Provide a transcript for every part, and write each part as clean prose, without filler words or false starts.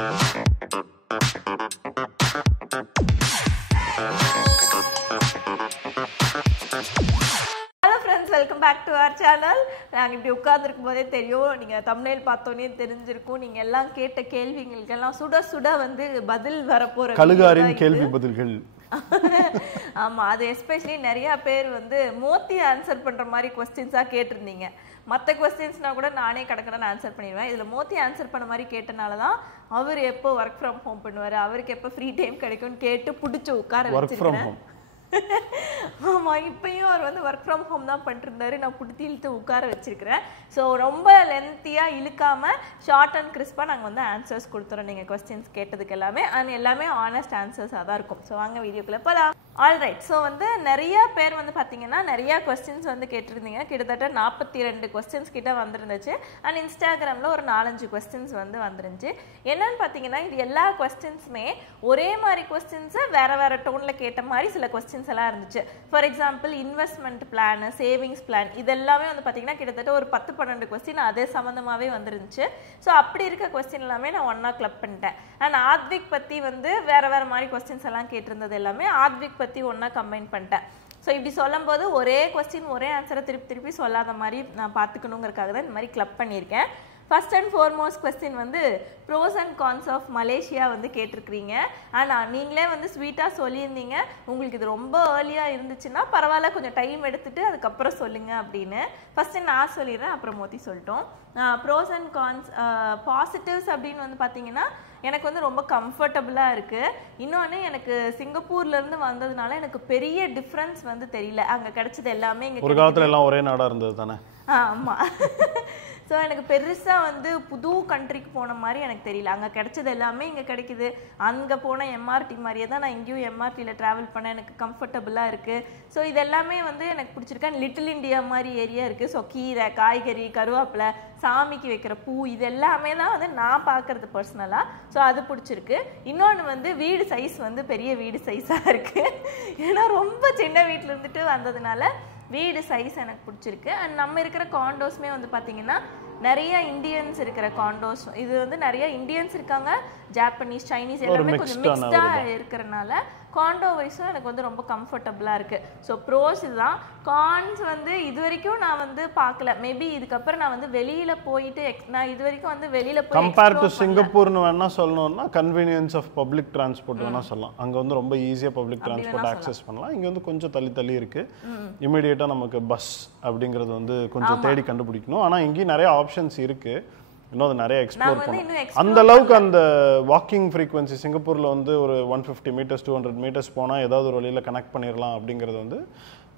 Welcome back to our channel. நாங்கள் இப்படி உட்கார்ந்துருக்கும் போதே தெரியும், நீங்கள் தம்ப்நெயில் பார்த்தோன்னே தெரிஞ்சிருக்கும், நீங்கள் எல்லாம் கேட்ட கேள்விங்களுக்கெல்லாம் சுட சுட வந்து பதில் வரப்போகிற கழுகாரின் கேள்வி பதில்கள். ஆமாம், அது எஸ்பெஷலி நிறையா பேர் வந்து மோத்தி ஆன்சர் பண்ணுற மாதிரி கொஸ்டின்ஸாக கேட்டிருந்தீங்க. மற்ற கொஸ்டின்ஸ்னால் கூட நானே கடற்கடன்னு ஆன்சர் பண்ணிடுவேன். இதில் மோத்தி ஆன்சர் பண்ண மாதிரி கேட்டனால தான் அவர் எப்போ ஒர்க் ஃப்ரம் ஹோம் பண்ணுவார், அவருக்கு எப்போ ஃப்ரீ டைம் கிடைக்கும்னு கேட்டு பிடிச்சி உட்கார வச்சிருக்கேன். ஆமாம், இப்பயும் அவர் வந்து ஒர்க் ஃப்ரம் ஹோம் தான் பண்ணிருந்தாரு. நான் பிடிச்சி இழுத்து உட்கார வச்சிருக்கிறேன். ஸோ ரொம்ப லென்த்தியாக இழுக்காமல் ஷார்ட் அண்ட் கிறிஸ்பாக நாங்கள் வந்து ஆன்சர்ஸ் கொடுத்துறோம். நீங்கள் கொஸ்டின்ஸ் கேட்டதுக்கு எல்லாமே அண்ட் எல்லாமே ஆனஸ்ட் ஆன்சர்ஸாக தான் இருக்கும். ஸோ வாங்க வீடியோக்குள்ளே போகலாம். ஆல்ரைட். ஸோ வந்து நிறைய பேர் வந்து பார்த்தீங்கன்னா நிறையா கொஸ்டின்ஸ் வந்து கேட்டிருந்தீங்க. கிட்டத்தட்ட 42 கொஸ்டின்ஸ் கிட்ட வந்துருந்துச்சு. அண்ட் இன்ஸ்டாகிராமில் ஒரு 4-5 கொஸ்டின்ஸ் வந்து வந்துருந்துச்சு. என்னன்னு பார்த்தீங்கன்னா இது எல்லா கொஸ்டின்ஸுமே ஒரே மாதிரி கொஸ்டின்ஸை வேற வேற டோனில் கேட்ட மாதிரி சில கொஸ்டின்ஸ் எல்லாம் இருந்துச்சு. For example investment plan, savings plan, இதெல்லாமே வந்து பார்த்தீங்கன்னா கிட்டத்தட்ட ஒரு 10-12 கொஸ்டின் அதே சம்மந்தமாகவே வந்துருந்துச்சு. ஸோ அப்படி இருக்க கொஸ்டின் எல்லாமே நான் ஒன்னா கிளப் பண்ணிட்டேன். அண்ட் ஆத்விக் பற்றி வந்து வேற வேற மாதிரி கொஸ்டின்ஸ் எல்லாம் கேட்டிருந்தது எல்லாமே ஆத்விக் பற்றி ஒன்னா கம்பைன் பண்ணிட்டேன். ஸோ இப்படி சொல்லும் போது ஒரே கொஸ்டின் ஒரே ஆன்சரை திருப்பி சொல்லாத மாதிரி நான் பார்த்துக்கணுங்கிறதுக்காக தான் இந்த மாதிரி கிளப் பண்ணியிருக்கேன். ஃபர்ஸ்ட் அண்ட் ஃபார்மோஸ்ட் கொஸ்டின் வந்து pros and cons of Malaysia வந்து கேட்டிருக்கிறீங்க. ஆனால் நீங்களே வந்து ஸ்வீட்டாக சொல்லியிருந்தீங்க, உங்களுக்கு இது ரொம்ப ஏர்லியாக இருந்துச்சுன்னா பரவாயில்ல, கொஞ்சம் டைம் எடுத்துகிட்டு அதுக்கப்புறம் சொல்லுங்கள் அப்படின்னு. ஃபஸ்ட்டு நான் சொல்லிடுறேன், அப்புறம் மோத்தி சொல்லிட்டோம். ப்ரோஸ் அண்ட் கான்ஸ் பாசிட்டிவ்ஸ் அப்படின்னு வந்து பார்த்தீங்கன்னா எனக்கு வந்து ரொம்ப கம்ஃபர்டபுளாக இருக்குது. இன்னொன்று எனக்கு சிங்கப்பூர்லேருந்து வந்ததுனால எனக்கு பெரிய டிஃப்ரென்ஸ் வந்து தெரியல. அங்கே கிடைச்சது எல்லாமே இங்கே ஒரு காலத்தில் எல்லாம் ஒரே நாடாக இருந்தது தானே. ஆமாம். ஸோ எனக்கு பெருசாக வந்து புது கண்ட்ரிக்கு போன மாதிரி எனக்கு தெரியல. அங்கே கிடைச்சது எல்லாமே இங்கே கிடைக்குது. அங்கே போன எம்ஆர்டி மாதிரியே தான் நான் இங்கேயும் எம்ஆர்டியில் ட்ராவல் பண்ணேன். எனக்கு கம்ஃபர்டபுளாக இருக்குது. ஸோ இதெல்லாமே வந்து எனக்கு பிடிச்சிருக்கேன். லிட்டில் இண்டியா மாதிரி ஏரியா இருக்குது. ஸோ கீரை, காய்கறி, கருவேப்பிலை, சாமிக்கு வைக்கிற பூ, இது எல்லாமே தான் வந்து நான் பார்க்குறது பர்சனலாக. ஸோ அது பிடிச்சிருக்கு. இன்னொன்று வந்து வீடு சைஸ் வந்து பெரிய வீடு சைஸாக இருக்குது. ஏன்னா ரொம்ப சின்ன வீட்டில் இருந்துட்டு வந்ததுனால வீடு சைஸ் எனக்கு பிடிச்சிருக்கு. அண்ட் நம்ம இருக்கிற காண்டோஸ்மே வந்து பார்த்தீங்கன்னா நிறைய இந்தியன்ஸ் இருக்கிற காண்டோஸ். இது வந்து நிறைய இந்தியன்ஸ் இருக்காங்க, ஜாப்பனீஸ், சைனீஸ் எல்லாமே கொஞ்சம் மிக்ஸ்டாக இருக்கிறனால காண்டோ வைஸும் எனக்கு வந்து ரொம்ப கம்ஃபர்டபுளாக இருக்குது. ஸோ ப்ரோஸ் இதுதான். கான்ஸ் வந்து இது வரைக்கும் நான் வந்து பார்க்கல. மேபி இதுக்கப்புறம் நான் வந்து வெளியில் போயிட்டு நான் இது வரைக்கும் வந்து வெளியில் போய் கம்பேர் டு சிங்கப்பூர்னு வேணா சொல்லணும்னா கன்வீனியன்ஸ் ஆஃப் பப்ளிக் டிரான்ஸ்போர்ட் வேணா சொல்லலாம். அங்கே வந்து ரொம்ப ஈஸியாக பப்ளிக் டிரான்ஸ்போர்ட் ஆக்சஸ் பண்ணலாம். இங்கே வந்து கொஞ்சம் தள்ளி இருக்குது. இமீடியட்டாக நமக்கு பஸ் அப்படிங்கிறது வந்து கொஞ்சம் தேடி கண்டுபிடிக்கணும். ஆனால் இங்கேயும் நிறைய ஆப்ஷன்ஸ் இருக்குது. இன்னும் அதை நிறைய எக்ஸ்ப்ளோர் பண்ணணும். அந்த அளவுக்கு அந்த வாக்கிங் ஃப்ரீக்வன்சி சிங்கப்பூரில் வந்து ஒரு 150 மீட்டர்ஸ் 200 மீட்டர்ஸ் போனால் ஏதாவது ஒரு வழியில் கனெக்ட் பண்ணிடலாம் அப்படிங்கிறது வந்து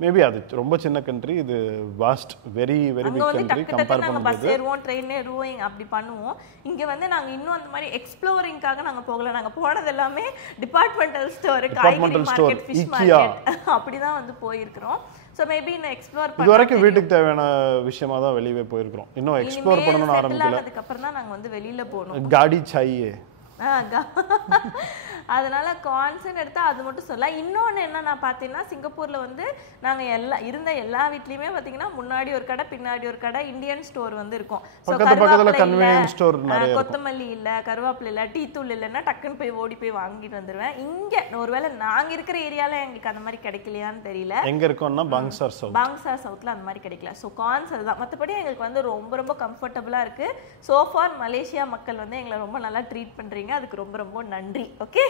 மேபி அது ரொம்ப சின்ன கண்ட்ரி. இது vast very very big country. Compare பண்ணும்போது ட்ரெயின் ஏறுவோம் அப்படி பண்ணுவோம். இங்கே வந்து நாங்கள் இன்னும் அந்த மாதிரி எக்ஸ்ப்ளோரிங்காக நாங்கள் போகல. நாங்கள் போனது எல்லாமே டிபார்ட்மெண்டல் ஸ்டோர், காய்கறி மார்க்கெட், ஃபிஷ் மார்க்கெட், அப்படிதான் வந்து போயிருக்கிறோம். ஸோ மேபி இன்னும் எக்ஸ்ப்ளோர் இது வரைக்கும் வீட்டுக்கு தேவையான விஷயமா தான் வெளியே போயிருக்கிறோம். இன்னும் எக்ஸ்ப்ளோர் பண்ணணும்னு ஆரம்பிக்கல. அதுக்கப்புறம் தான் நாங்கள் வந்து வெளியில போகணும். காடி சாயே அதனால கான்சன் எடுத்தா அது மட்டும் சொல்லலாம். இன்னொன்று என்ன நான் பார்த்தீங்கன்னா சிங்கப்பூர்ல வந்து நாங்கள் இருந்த எல்லா வீட்லையுமே பார்த்தீங்கன்னா முன்னாடி ஒரு கடை, பின்னாடி ஒரு கடை, இந்தியன் ஸ்டோர் வந்து இருக்கும். கொத்தமல்லி இல்லை, கருவேப்பிலை இல்லை, டீ தூள் இல்லைன்னா டக்குன்னு போய் ஓடி போய் வாங்கிட்டு வந்துடுவேன். இங்கே ஒருவேளை நாங்கள் இருக்கிற ஏரியாவில் எங்களுக்கு அந்த மாதிரி கிடைக்கலையான்னு தெரியல. எங்கே இருக்கோம்னா பாங்சார் சவுத்தில் அந்த மாதிரி கிடைக்கல. ஸோ கான்ஸ் அதுதான். மற்றபடி எங்களுக்கு வந்து ரொம்ப ரொம்ப கம்ஃபர்டபுளாக இருக்குது. சோஃபார் மலேசியா மக்கள் வந்து எங்களை ரொம்ப நல்லா ட்ரீட் பண்ணுறீங்க. அதுக்கு ரொம்ப ரொம்ப நன்றி. ஓகே,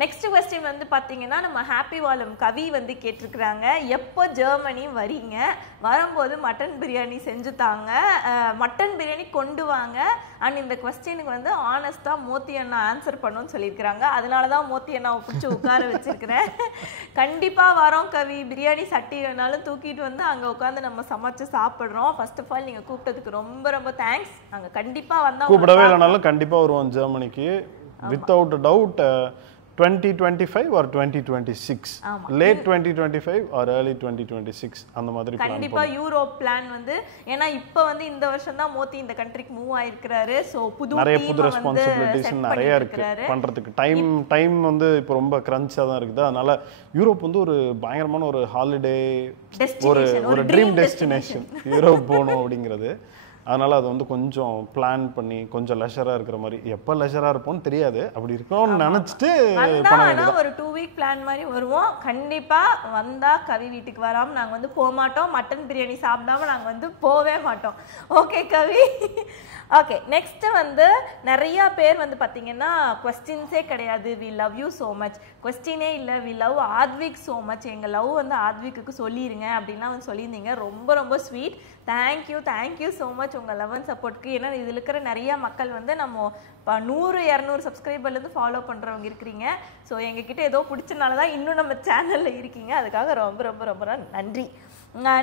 நெக்ஸ்ட் கொஸ்டின் வந்து பார்த்தீங்கன்னா நம்ம ஹாப்பி வாலம் கவி வந்து கேட்டிருக்கிறாங்க, எப்போ ஜெர்மனி வரீங்க, வரும்போது மட்டன் பிரியாணி செஞ்சு தாங்க, மட்டன் பிரியாணி கொண்டு வாங்க. அண்ட் இந்த கொஸ்டினுக்கு வந்து ஆனஸ்டாக மோத்தி அண்ணா ஆன்சர் பண்ணணும்னு சொல்லியிருக்கிறாங்க. அதனால தான் மோத்தி அண்ணாவை பிடிச்சி உட்கார வச்சிருக்கிறேன். கண்டிப்பாக வரோம் கவி. பிரியாணி சட்டி வேணாலும் தூக்கிட்டு வந்து அங்கே உட்காந்து நம்ம சமைச்சு சாப்பிட்றோம். ஃபர்ஸ்ட் ஆஃப் ஆல் நீங்கள் கூப்பிட்டதுக்கு ரொம்ப ரொம்ப தேங்க்ஸ். நாங்கள் கண்டிப்பாக வந்தால் கூப்பிடவே இல்லைனாலும் கண்டிப்பாக வருவோம் ஜெர்மனிக்கு. Without doubt 2025 or 2026, late 2025 or early 2026 அந்த மாதிரி கண்டிப்பா யூரோப் பிளான் வந்து. ஏன்னா இப்போ வந்து இந்த வருஷம் தான் மோத்தி இந்த கண்ட்ரிக்கு மூவ் ஆயிருக்காரு. சோ நிறைய புது ரெஸ்பான்சிபிலிட்டிஸ் நிறைய இருக்கு பண்றதுக்கு. டைம் வந்து இப்போ ரொம்ப கிரன்ச்சா தான் இருக்குது. அதனால யூரோப் வந்து ஒரு பயங்கரமான ஒரு ஹாலிடே, ஒரு ட்ரீம் டெஸ்டினேஷன் யூரோப் போகணும் அப்படிங்கிறது. அதனால் அது வந்து கொஞ்சம் பிளான் பண்ணி கொஞ்சம் லெஷராக இருக்கிற மாதிரி, எப்போ லெஷராக இருப்போம்னு தெரியாது, அப்படி இருக்கணும்னு நினச்சிட்டு ஆனால் ஒரு 2 வீக் பிளான் மாதிரி வருவோம். கண்டிப்பாக வந்தால் கவி வீட்டுக்கு வராமல் நாங்கள் வந்து போக மாட்டோம். மட்டன் பிரியாணி சாப்பிடாம நாங்கள் வந்து போவே மாட்டோம். ஓகே கவி. ஓகே, நெக்ஸ்ட் வந்து நிறைய பேர் வந்து பார்த்தீங்கன்னா கொஸ்டின்ஸே கிடையாது, we love you so much, கொஸ்டினே இல்லை, we love Aadvik so much, எங்கள் லவ் வந்து ஆத்விக்கு சொல்லிடுங்க அப்படின்லாம் வந்து சொல்லியிருந்தீங்க. ரொம்ப ரொம்ப ஸ்வீட். தேங்க்யூ ஸோ மச் உங்கள் லவ் அண்ட் சப்போர்ட்க்கு. ஏன்னா இதில் இருக்கிற நிறைய மக்கள் வந்து நம்ம 100-200 சப்ஸ்கிரைபர்லேருந்து ஃபாலோ பண்ணுறவங்க இருக்கிறீங்க. ஸோ எங்ககிட்ட ஏதோ பிடிச்சனால தான் இன்னும் நம்ம சேனலில் இருக்கீங்க. அதுக்காக ரொம்ப ரொம்ப ரொம்ப நன்றி.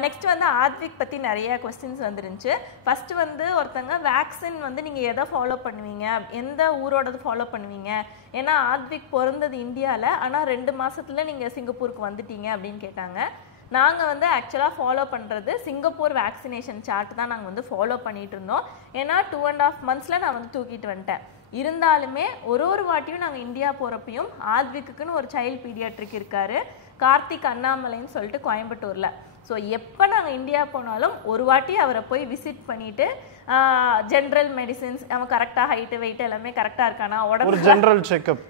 நெக்ஸ்ட் வந்து ஆத்விக் பற்றி நிறைய கொஸ்டின்ஸ் வந்துருந்துச்சு. ஃபஸ்ட்டு வந்து ஒருத்தங்க வேக்சின் வந்து நீங்கள் எதை ஃபாலோ பண்ணுவீங்க, எந்த ஊரோடது ஃபாலோ பண்ணுவீங்க, ஏன்னா ஆத்விக் பிறந்தது இந்தியாவில், ஆனால் 2 மாதத்தில் நீங்கள் சிங்கப்பூருக்கு வந்துட்டீங்க அப்படின்னு கேட்டாங்க. நாங்கள் வந்து ஆக்சுவலாக ஃபாலோ பண்ணுறது சிங்கப்பூர் வேக்சினேஷன் சார்ட் தான் நாங்கள் வந்து ஃபாலோ பண்ணிகிட்டு இருந்தோம். ஏன்னா 2.5 months நான் வந்து தூக்கிட்டு வந்துட்டேன். இருந்தாலுமே ஒரு வாட்டியும் நாங்கள் இந்தியா போகிறப்பையும் ஆத்விக்குன்னு ஒரு சைல்டு பீடியாட்ரிக் இருக்கார், கார்த்திக் அண்ணாமலைன்னு சொல்லிட்டு கோயம்புத்தூரில். ஸோ எப்போ நாங்கள் இந்தியா போனாலும் ஒரு வாட்டி அவரை போய் விசிட் பண்ணிவிட்டு ஜென்ரல் மெடிசின்ஸ், அவன் கரெக்டாக ஹைட்டு வெயிட் எல்லாமே கரெக்டாக இருக்கானா, உடம்பு ஜென்ரல் செக்அப்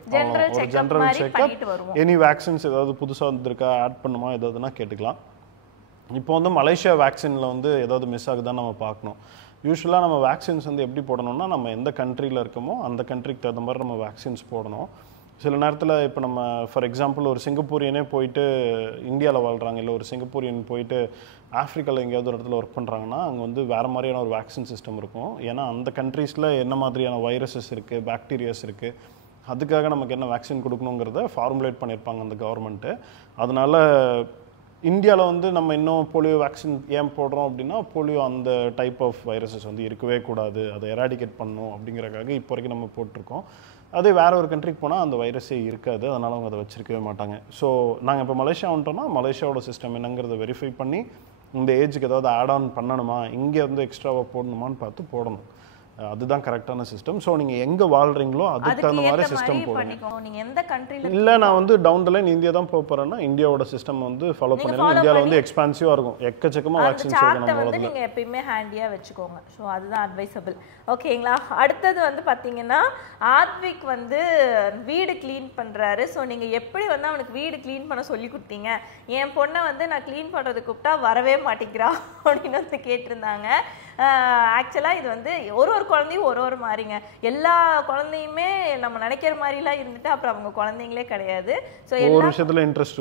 மாதிரி பண்ணிட்டு வருவோம். எனி வேக்சின்ஸ் ஏதாவது புதுசாக வந்திருக்கா, ஆட் பண்ணுமா, ஏதாவதுனா கேட்டுக்கலாம். இப்போ வந்து மலேசியா வேக்சினில் வந்து ஏதாவது மிஸ் ஆகுதான்னு நம்ம பார்க்கணும். யூஸ்வலாக நம்ம வேக்சின்ஸ் வந்து எப்படி போடணும்னா, நம்ம எந்த கண்ட்ரியில் இருக்கோமோ அந்த கண்ட்ரிக்கு தகுந்த மாதிரி நம்ம வேக்சின்ஸ் போடணும். சில நேரத்தில் இப்போ நம்ம ஃபார் எக்ஸாம்பிள் ஒரு சிங்கப்பூரியனே போயிட்டு இந்தியாவில் வாழ்கிறாங்க, இல்லை ஒரு சிங்கப்பூரியன் போயிட்டு ஆஃப்ரிக்காவில் எங்கேயாவது ஒரு இடத்துல ஒர்க் பண்ணுறாங்கன்னா அங்கே வந்து வேறு மாதிரியான ஒரு வேக்சின் சிஸ்டம் இருக்கும். ஏன்னா அந்த கண்ட்ரீஸில் என்ன மாதிரியான வைரஸஸ் இருக்குது, பாக்டீரியாஸ் இருக்குது, அதுக்காக நமக்கு என்ன வேக்சின் கொடுக்கணுங்கிறத ஃபார்முலேட் பண்ணியிருப்பாங்க அந்த கவர்மெண்ட்டு. அதனால் இந்தியாவில் வந்து நம்ம இன்னும் போலியோ வேக்சின் ஏன் போடுறோம் அப்படின்னா, போலியோ அந்த டைப் ஆஃப் வைரஸஸ் வந்து இருக்கவே கூடாது, அதை எராடிகேட் பண்ணணும் அப்படிங்கிறக்காக இப்போ வரைக்கும் நம்ம போட்டிருக்கோம். அதே வேறு ஒரு கண்ட்ரிக்கு போனால் அந்த வைரஸே இருக்காது, அதனால் அவங்க அதை வச்சிருக்கவே மாட்டாங்க. ஸோ நாங்கள் இப்போ மலேசியா வந்துட்டோம்னா மலேசியாவோட சிஸ்டம் என்னங்கிறத வெரிஃபை பண்ணி இந்த ஏஜுக்கு ஏதாவது ஆட் ஆன் பண்ணணுமா, இங்கே வந்து எக்ஸ்ட்ராவாக போடணுமான்னு பார்த்து போடணும். அதுதான் கரெக்டான சிஸ்டம். ஸோ நீங்கள் எங்கே வாழ்கிறீங்களோ அதுக்கு தகுந்த மாதிரி சிஸ்டம் போடுங்க. இல்லை நான் வந்து டவுன் த லைன் இந்தியா தான் போக போகிறேன்னா இந்தியாவோட சிஸ்டம் வந்து ஃபாலோ பண்ணிடலாம். இந்தியாவில் வந்து எக்ஸ்பான்சிவாக இருக்கும், எக்கச்சக்கமாக வேக்சின்ஸ் வந்து நீங்கள் எப்பயுமே ஹேண்டியாக வச்சுக்கோங்க. ஸோ அதுதான் அட்வைசபிள். ஓகேங்களா. அடுத்தது வந்து பார்த்தீங்கன்னா ஆத்விக் வந்து வீடு க்ளீன் பண்ணுறாரு. ஸோ நீங்கள் எப்படி வந்து அவனுக்கு வீடு க்ளீன் பண்ண சொல்லி கொடுத்தீங்க, என் பொண்ணை வந்து நான் க்ளீன் பண்ணுறது கூப்பிட்டா வரவே மாட்டேங்கிறா அப்படின்னு வந்து கேட்டிருந்தாங்க. ஆக்சுவலாக இது வந்து ஒரு குழந்தையும் ஒரு மாதிரிங்க. எல்லா குழந்தையுமே நம்ம நினைக்கிற மாதிரிலாம் இருந்துட்டு அப்புறம் அவங்க குழந்தைங்களே கிடையாது. ஸோ எல்லா விஷயத்துல இன்ட்ரெஸ்ட்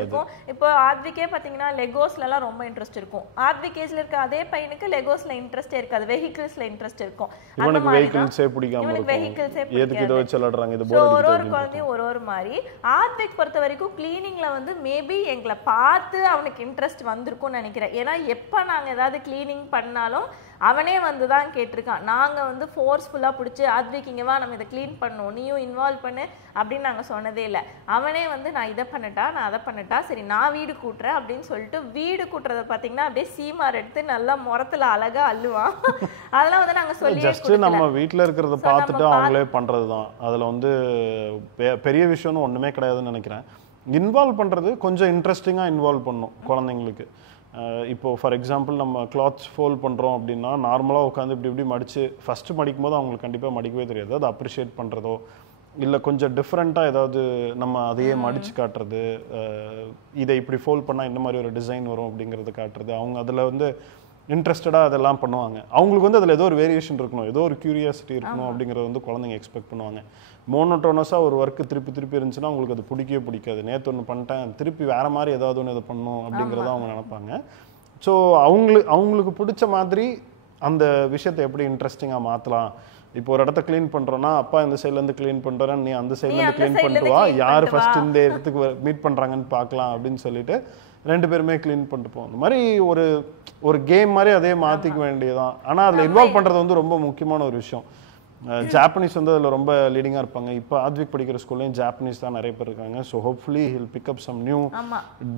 இருக்கும். இப்போ ஆத்விக்கே பார்த்தீங்கன்னா லெகோஸ்லாம் ரொம்ப இன்ட்ரெஸ்ட் இருக்கும். ஆத்விக் ஏஜ்ல இருக்க அதே பையனுக்கு லெகோஸ்ல இன்ட்ரெஸ்டே இருக்காது, வெஹிக்கிள்ஸ்ல இன்ட்ரெஸ்ட் இருக்கும். இவனுக்கு வெஹிக்கிள்ஸே பிடிக்காம இருக்கும். ஒரு குழந்தையும் ஒரு மாதிரி. ஆத்விக் பொறுத்த வரைக்கும் கிளீனிங்ல வந்து மேபி எங்களை பார்த்து அவனுக்கு இன்ட்ரெஸ்ட் வந்திருக்கும்னு நினைக்கிறேன். ஏன்னா எப்போ நாங்கள் ஏதாவது கிளீனிங் பண்ணாலும் அவனே வந்து தான் கேட்டிருக்கான். நாங்கள் வந்து ஃபோர்ஸ்ஃபுல்லாக பிடிச்சி ஆத்விக் இங்கே வா நம்ம இதை க்ளீன் பண்ணணும், நீயும் இன்வால்வ் பண்ணு அப்படின்னு நாங்கள் சொன்னதே இல்லை. அவனே வந்து நான் இதை பண்ணட்டா, நான் அதை பண்ணட்டா, சரி நான் வீடு கூட்டுறேன் அப்படின்னு சொல்லிட்டு வீடு கூட்டுறதை பார்த்தீங்கன்னா அப்படியே சீமார் எடுத்து நல்லா முரத்தில் அழகாக அள்ளுவான். அதெல்லாம் வந்து நாங்கள் சொல்லி ஜஸ்ட் நம்ம வீட்டில் இருக்கிறத பார்த்துட்டு அவங்களே பண்ணுறது தான். அதில் வந்து பெரிய விஷயம்னு ஒன்றுமே கிடையாதுன்னு நினைக்கிறேன். இன்வால்வ் பண்ணுறது கொஞ்சம் இன்ட்ரெஸ்டிங்காக இன்வால்வ் பண்ணணும் குழந்தைங்களுக்கு. இப்போது ஃபார் எக்ஸாம்பிள் நம்ம கிளாத்ஸ் ஃபோல்ட் பண்ணுறோம் அப்படின்னா நார்மலாக உட்காந்து இப்படி மடித்து ஃபஸ்ட்டு மடிக்கும் போது அவங்களுக்கு கண்டிப்பாக மடிக்கவே தெரியாது. அதை அப்ரிஷியேட் பண்ணுறதோ இல்லை கொஞ்சம் டிஃப்ரெண்ட்டாக ஏதாவது நம்ம அதையே மடித்து காட்டுறது, இதை இப்படி ஃபோல்ட் பண்ணால் இந்த மாதிரி ஒரு டிசைன் வரும் அப்படிங்கிறது காட்டுறது, அவங்க அதில் வந்து இன்ட்ரெஸ்டடாக அதெல்லாம் பண்ணுவாங்க. அவங்களுக்கு வந்து அதில் ஏதோ ஒரு வேரியேஷன் இருக்கணும், ஏதோ ஒரு க்யூரியாசிட்டி இருக்கணும் அப்படிங்கிறத வந்து குழந்தைங்க எக்ஸ்பெக்ட் பண்ணுவாங்க. மோனோட்டோனஸாக ஒரு ஒர்க்கு திருப்பி இருந்துச்சுன்னா அவங்களுக்கு அது பிடிக்காது. நேற்று ஒன்று பண்ணிட்டேன், திருப்பி வேறு மாதிரி ஏதாவது ஒன்று இதை பண்ணணும் அப்படிங்கிறத அவங்க நினைப்பாங்க. ஸோ அவங்களுக்கு பிடிச்ச மாதிரி அந்த விஷயத்தை எப்படி இன்ட்ரெஸ்டிங்காக மாற்றலாம். இப்போ ஒரு இடத்த க்ளீன் பண்ணுறோன்னா அப்பா இந்த சைட்லேருந்து க்ளீன் பண்ணுறேன், நீ அந்த சைட்லேருந்து க்ளீன் பண்ணிட்டு வா, யார் ஃபஸ்ட் இந்த இடத்துக்கு மீட் பண்ணுறாங்கன்னு பார்க்கலாம் அப்படின்னு சொல்லிட்டு 2 பேருமே க்ளீன் பண்ணிட்டு போவோம். இந்த மாதிரி ஒரு கேம் மாதிரி அதே மாற்றிக்க வேண்டியதான். ஆனால் அதில் இன்வால்வ் பண்ணுறது வந்து ரொம்ப முக்கியமான ஒரு விஷயம். ஜாப்பனீஸ் வந்து அதில் ரொம்ப லீடிங்காக இருப்பாங்க. இப்போ ஆத்விக் படிக்கிற ஸ்கூல்லையும் ஜாப்பனீஸ் தான் நிறைய பேர் இருக்காங்க. So hopefully he'll pick up some new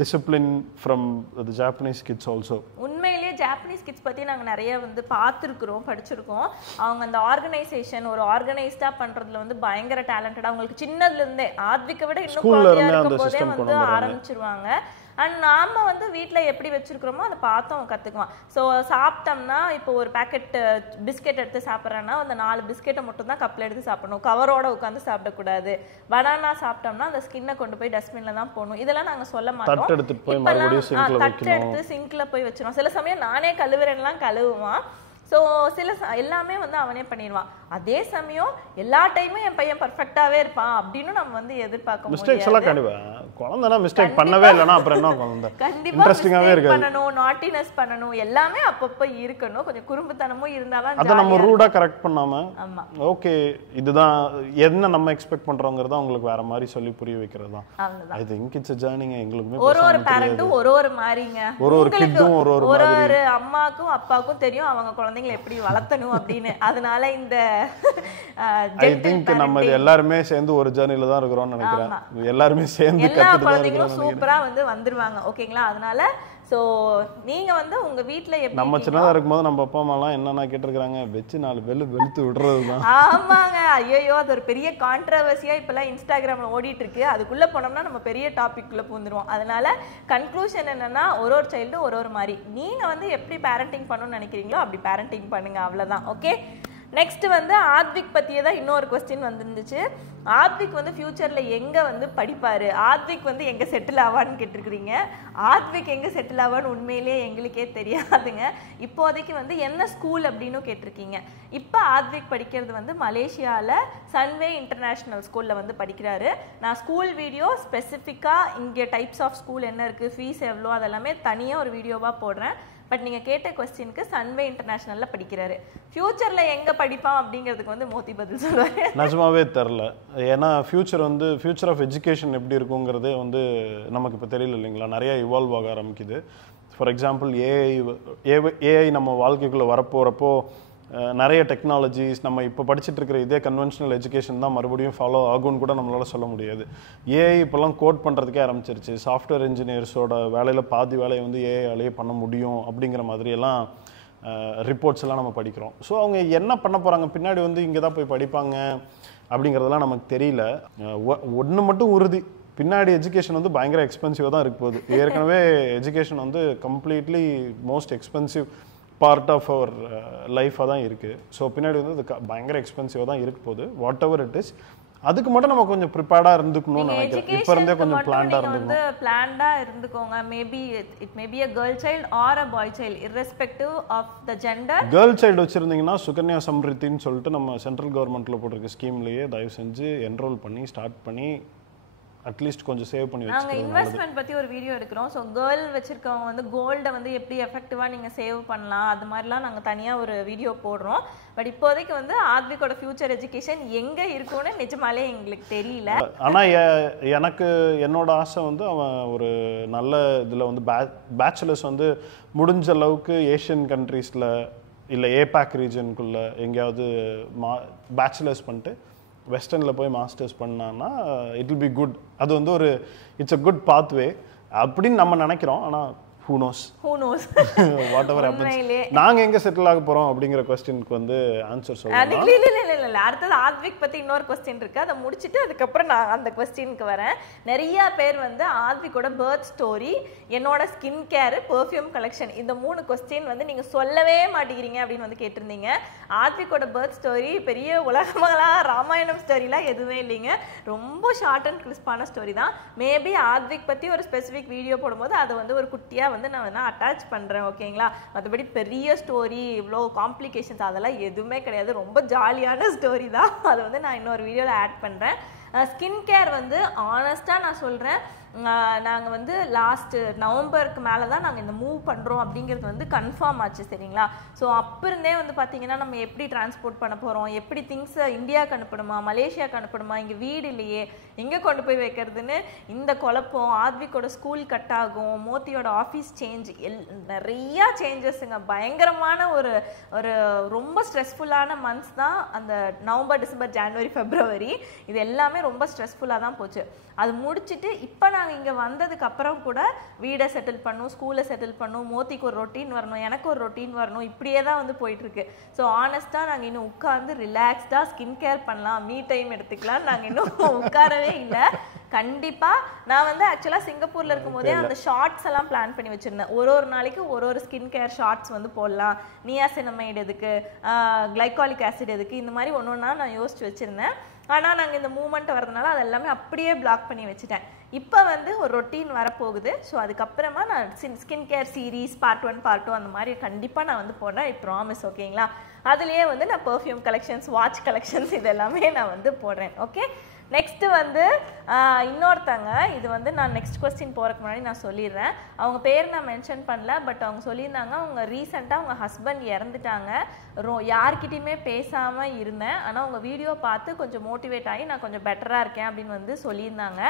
discipline from the Japanese kids also. உண்மையிலேயே ஜாப்பனீஸ் கிட்ஸ் பற்றி நாங்கள் நிறைய வந்து பார்த்துருக்குறோம், படிச்சிருக்கோம். அவங்க அந்த ஆர்கனைசேஷன் ஒரு ஆர்கனைஸ்டாக பண்ணுறதுல வந்து பயங்கர டேலண்டடாக, அவங்களுக்கு சின்னதுலேருந்தே ஆத்விக்கை விட இன்னும் குழந்தையாக இருக்கும் போதே வந்து ஆரம்பிச்சிருவாங்க. அண்ட் நாம வந்து வீட்ல எப்படி வச்சிருக்கிறோமோ அதை பார்த்து அவன் கத்துக்குவான். ஸோ சாப்பிட்டோம்னா இப்போ ஒரு பேக்கெட் பிஸ்கெட் எடுத்து சாப்பிட்றான்னா அந்த 4 பிஸ்கெட்டை மட்டும் தான் கப்பில் எடுத்து சாப்பிடணும், கவரோட உட்காந்து சாப்பிடக்கூடாது. பனானா சாப்பிட்டோம்னா அந்த ஸ்கின்னை கொண்டு போய் டஸ்ட்பின்ல தான் போடணும். இதெல்லாம் நாங்க சொல்ல மாட்டோம். தட்டு எடுத்து சிங்க்ல போய் வச்சிருவோம். சில சமயம் நானே கழுவுறேன்லாம் கழுவுவான். ஸோ எல்லாமே வந்து அவனே பண்ணிடுவான். அதே சமயம் எல்லா டைமும் என் பையன் பர்ஃபெக்டாவே இருப்பான் அப்படின்னு நம்ம வந்து எதிர்பார்க்க முடியாது. குழந்தைனா மிஸ்டேக் பண்ணவே இல்லனா அப்புறம் என்ன குழந்தை? கண்டிப்பா இன்ட்ரஸ்டிங்காவே இருக்காது. பண்ணனும், நாட்டினஸ் பண்ணனும், எல்லாமே அப்பப்ப இருக்கணும். கொஞ்சம் குறும்புத்தனமும் இருந்தாலும் அத நம்ம ரூடா கரெக்ட் பண்ணாம ஓகே இதுதான் என்ன நம்ம எக்ஸ்பெக்ட் பண்றோம்ங்கறத உங்களுக்கு வேற மாதிரி சொல்லி புரிய வைக்கிறது தான். I think it's a journey. எங்களுக்குமே ஒரு பேரண்ட்டும் ஒரு மாதிரிங்க. ஒரு கிட்டும் ஒரு அம்மாக்கும் அப்பாக்கும் தெரியும் அவங்க குழந்தைகளை எப்படி வளர்த்தணும் அப்படின்னு. அதனால இந்த ஐ திங்க் நம்ம எல்லாருமே சேர்ந்து ஒரு ஜர்னில தான் இருக்கிறோம்னு நினைக்கிறேன். எல்லாருமே சேர்ந்து எல்லா குழந்தைகளும் சூப்பரா வந்து வந்துருவாங்க. ஓகேங்களா? அதனால சோ நீங்க வந்து உங்க வீட்ல எப்படி நம்ம சின்னதா இருக்கும்போது நம்ம அப்பா அம்மா எல்லாம் என்னன்னா கேட்டிருக்காங்க, வெச்சு 4 வெளுத்து விடுறதுதான். ஆமாங்க. ஐயோ அது ஒரு பெரிய கான்ட்ரோவர்சியா இப்பெல்லாம் இன்ஸ்டாகிராம்ல ஓடிட்டு இருக்கு. அதுக்குள்ள போனோம்னா நம்ம பெரிய டாபிக் குள்ள பூந்துருவோம். அதனால கன்க்ளூஷன் என்னன்னா ஒரு சைல்டு ஒரு மாதிரி. நீங்க வந்து எப்படி பேரண்டிங் பண்ணணும்னு நினைக்கிறீங்களோ அப்படி பேரண்டிங் பண்ணுங்க, அவ்வளவுதான். ஓகே. நெக்ஸ்ட் வந்து ஆத்விக் பத்தியே தான் இன்னொரு கொஸ்டின் வந்துருந்துச்சு. ஆத்விக் வந்து ஃபியூச்சர்ல எங்க வந்து படிப்பாரு, ஆத்விக் வந்து எங்க செட்டில் ஆவான்னு கேட்டிருக்கிறீங்க. ஆத்விக் எங்க செட்டில் ஆவான்னு உண்மையிலேயே எங்களுக்கே தெரியாதுங்க. இப்போதைக்கு வந்து என்ன ஸ்கூல் அப்படின்னு கேட்டிருக்கீங்க. இப்போ ஆத்விக் படிக்கிறது வந்து மலேசியால சன்வே இன்டர்நேஷனல் ஸ்கூல்ல வந்து படிக்கிறாரு. நான் ஸ்கூல் வீடியோ ஸ்பெசிஃபிக்கா இங்கே டைப்ஸ் ஆஃப் ஸ்கூல் என்ன இருக்கு, ஃபீஸ் எவ்வளோ, அதெல்லாமே தனியாக ஒரு வீடியோவா போடுறேன். பட் நீங்க கேட்ட क्वेश्चनக்கு சன்வே இன்டர்நேஷனல்ல படிக்கிறாரு. ஃபியூச்சர்ல எங்க படிப்பான் அப்படிங்கிறதுக்கு வந்து மோதி பதில் சொல்றாரு. நிஜமாவே தெரியல. ஏன்னா ஃபியூச்சர் ஆஃப் எஜுகேஷன் எப்படி இருக்குங்கிறதே வந்து நமக்கு இப்போ தெரியல இல்லைங்களா. நிறைய இவால்வ் ஆக ஆரம்பிக்குது. ஃபார் எக்ஸாம்பிள் ஏஐ நம்ம வாழ்க்கைக்குள்ள வரப்போறப்போ நிறைய டெக்னாலஜிஸ் நம்ம இப்போ படிச்சுட்டு இருக்கிற இதே கன்வென்ஷனல் எஜுகேஷன் தான் மறுபடியும் ஃபாலோ ஆகும்னு கூட நம்மளால சொல்ல முடியாது. ஏஐ இப்போல்லாம் கோட் பண்ணுறதுக்கே ஆரம்பிச்சிருச்சு. சாஃப்ட்வேர் இன்ஜினியர்ஸோட வேலையில் பாதி வேலையை வந்து ஏஐயாலேயே பண்ண முடியும் அப்படிங்கிற மாதிரியெல்லாம் ரிப்போர்ட்ஸ் எல்லாம் நம்ம படிக்கிறோம். ஸோ அவங்க என்ன பண்ண போகிறாங்க பின்னாடி வந்து இங்கே தான் போய் படிப்பாங்க அப்படிங்கிறதெல்லாம் நமக்கு தெரியல. ஒன்று மட்டும் உறுதி, பின்னாடி எஜுகேஷன் வந்து பயங்கர எக்ஸ்பென்சிவாக தான் இருக்க போகுது. ஏற்கனவே எஜுகேஷன் வந்து completely most expensive part of our லைஃபாக தான் இருக்குது. ஸோ பின்னாடி வந்து அது பயங்கர எக்ஸ்பென்சிவாக தான் இருக்க போகுது. வாட் எவர் இட் இஸ், அதுக்கு மட்டும் நம்ம கொஞ்சம் ப்ரிப்பேர்டாக இருந்துக்கணும்னு நினைக்கிறேன். இப்போ இருந்தே கொஞ்சம் பிளான்டாக இருந்துக்கோங்க. Maybe it may be a girl child or a boy child irrespective of the gender. Girl child வச்சுருந்தீங்கன்னா சுகன்யா சம்ரித்தின்னு சொல்லிட்டு நம்ம சென்ட்ரல் கவர்மெண்ட்டில் போட்டிருக்க ஸ்கீம்லேயே தயவு செஞ்சு என்ரோல் பண்ணி ஸ்டார்ட் பண்ணி அட்லீஸ்ட் கொஞ்சம் சேவ் பண்ணி வச்சுக்கோங்க. நாங்கள் இன்வெஸ்ட்மெண்ட் பற்றி ஒரு வீடியோ எடுக்கிறோம். ஸோ கேர்ள் வச்சுருக்கவங்க வந்து கோல்டை வந்து எப்படி எஃபெக்டிவாக நீங்கள் சேவ் பண்ணலாம் அது மாதிரிலாம் நாங்கள் தனியாக ஒரு வீடியோ போடுறோம். பட் இப்போதைக்கு வந்து ஆத்விக்கோட ஃபியூச்சர் எஜுகேஷன் எங்கே இருக்கும்னு நிஜமாலே எங்களுக்கு தெரியல. ஆனால் எனக்கு என்னோட ஆசை வந்து அவன் ஒரு நல்ல இதில் வந்து பேச்சுலர்ஸ் வந்து முடிஞ்ச அளவுக்கு ஏஷியன் கண்ட்ரீஸில் இல்லை ஏபேக் ரீஜனுக்குள்ளே எங்கேயாவது பேச்சுலர்ஸ் பண்ணிட்டு வெஸ்டர்னில் போய் மாஸ்டர்ஸ் பண்ணான்னா இட் வில் பி குட். அது வந்து ஒரு இட்ஸ் அ குட் பாத்வே அப்படின்னு நம்ம நினைக்கிறோம். ஆனால் who knows whatever happens. நாங்க எங்க செட்டில் ஆக போறோம் அப்படிங்கிற क्वेश्चनக்கு வந்து ஆன்சர் சொல்றேன். இல்ல அடுத்து ஆத்விக் பத்தி இன்னொரு क्वेश्चन இருக்கு. அத முடிச்சிட்டு அதுக்கு அப்புறம் நான் அந்த क्वेश्चनக்கு வரேன். நிறைய பேர் வந்து ஆத்விக்கோட பர்த் ஸ்டோரி, என்னோட ஸ்கின் கேர், பெர்ஃப்யூம் கலெக்ஷன் இந்த 3 क्वेश्चन வந்து நீங்க சொல்லவே மாட்டீங்க அப்படின்னு வந்து கேட்டிருந்தீங்க. ஆத்விக்கோட பர்த் ஸ்டோரி பெரிய உலகமகளா ராமாயணம் ஸ்டோரிலாம் எதுவுமே இல்லைங்க. ரொம்ப ஷார்ட் அண்ட் கிறிஸ்பான ஸ்டோரி தான். மேபி ஆத்விக் பத்தி ஒரு ஸ்பெசிஃபிக் வீடியோ போடும்போது அதை வந்து ஒரு குட்டியா வந்து நான் வேணா அட்டாச் பண்றேன். ஓகேங்களா? மற்றபடி பெரிய ஸ்டோரி இவ்வளோ காம்ப்ளிகேஷன்ஸ் அதெல்லாம் எதுவுமே கிடையாது. ரொம்ப ஜாலியான ஸ்டோரி தான். அதை வந்து நான் இன்னொரு வீடியோவில் ஆட் பண்ணுறேன். ஸ்கின் கேர் வந்து ஆனஸ்டாக நான் சொல்கிறேன், நாங்கள் வந்து லாஸ்ட் நவம்பருக்கு மேலே தான் நாங்கள் இந்த மூவ் பண்ணுறோம் அப்படிங்கிறது வந்து கன்ஃபார்ம் ஆச்சு. சரிங்களா? ஸோ அப்போ இருந்தே வந்து பார்த்தீங்கன்னா நம்ம எப்படி டிரான்ஸ்போர்ட் பண்ண போகிறோம், எப்படி திங்ஸை இந்தியாவுக்கு அனுப்பணுமா மலேசியாவுக்கு அனுப்பணுமா, இங்கே வீடு இல்லையே எங்கே கொண்டு போய் வைக்கிறதுன்னு இந்த குழப்பம். ஆத்விக்கோட ஸ்கூல் கட் ஆகும், மோத்தியோட ஆஃபீஸ் சேஞ்ச், நிறையா சேஞ்சஸுங்க. பயங்கரமான ஒரு ஒரு ரொம்ப ஸ்ட்ரெஸ்ஃபுல்லான மந்த்ஸ் தான் அந்த நவம்பர், டிசம்பர், ஜனவரி, பிப்ரவரி. இது எல்லாமே ரொம்ப ஸ்ட்ரெஸ்ஃபுல்லாக தான் போச்சு. அது முடிச்சுட்டு இப்போ நாங்கள் இங்கே வந்ததுக்கு அப்புறம் கூட வீடை செட்டில் பண்ணும், ஸ்கூலை செட்டில் பண்ணும், மோத்திக்கு ஒரு ரொட்டீன் வரணும், எனக்கு ஒரு ரொட்டீன் வரணும், இப்படியே தான் வந்து போயிட்டுருக்கு. ஸோ ஆனஸ்ட்டாக நாங்கள் இன்னும் உட்காந்து ரிலாக்ஸ்டாக ஸ்கின் கேர் பண்ணலாம், மீ டைம் எடுத்துக்கலாம் நாங்கள் இன்னும் உட்காரவே இல்லை. கண்டிப்பா நான் வந்து ஆக்சுவலா சிங்கப்பூர்ல இருக்கும்போதே அந்த ஷார்ட்ஸ் எல்லாம் பிளான் பண்ணி வச்சிருந்தேன். ஒரு நாளைக்கு ஒரு ஸ்கின் கேர் ஷார்ட்ஸ் வந்து போடலாம், நியாசினமைடு எதுக்கு, கிளைகாலிக் ஆசிட் எதுக்கு, இந்த மாதிரி ஒன்னொன்னா நான் யோசிச்சு வச்சிருந்தேன். ஆனா நாங்க இந்த மூவ்மெண்ட் வரதுனால அது எல்லாமே அப்படியே பிளாக் பண்ணி வச்சுட்டேன். இப்போ வந்து ஒரு ரொட்டீன் வரப்போகுது. ஸோ அதுக்கப்புறமா நான் skin care series part 1 part 2 அந்த மாதிரி கண்டிப்பாக நான் வந்து போடுறேன். I promise. ஓகேங்களா? அதுலேயே வந்து நான் பெர்ஃப்யூம் கலெக்ஷன்ஸ், வாட்ச் கலெக்ஷன்ஸ் இது எல்லாமே நான் வந்து போடுறேன். ஓகே, நெக்ஸ்ட் வந்து இன்னொருத்தங்க, இது வந்து நான் நெக்ஸ்ட் கொஸ்டின் போகிறதுக்கு முன்னாடி நான் சொல்லிடுறேன். அவங்க பேர் நான் மென்ஷன் பண்ணல, பட் அவங்க சொல்லியிருந்தாங்க அவங்க ரீசெண்டாக அவங்க ஹஸ்பண்ட் இறந்துட்டாங்க, யார்கிட்டையுமே பேசாமல் இருந்தேன், ஆனால் அவங்க வீடியோ பார்த்து கொஞ்சம் மோட்டிவேட் ஆகி நான் கொஞ்சம் பெட்டராக இருக்கேன் அப்படின்னு வந்து சொல்லியிருந்தாங்க.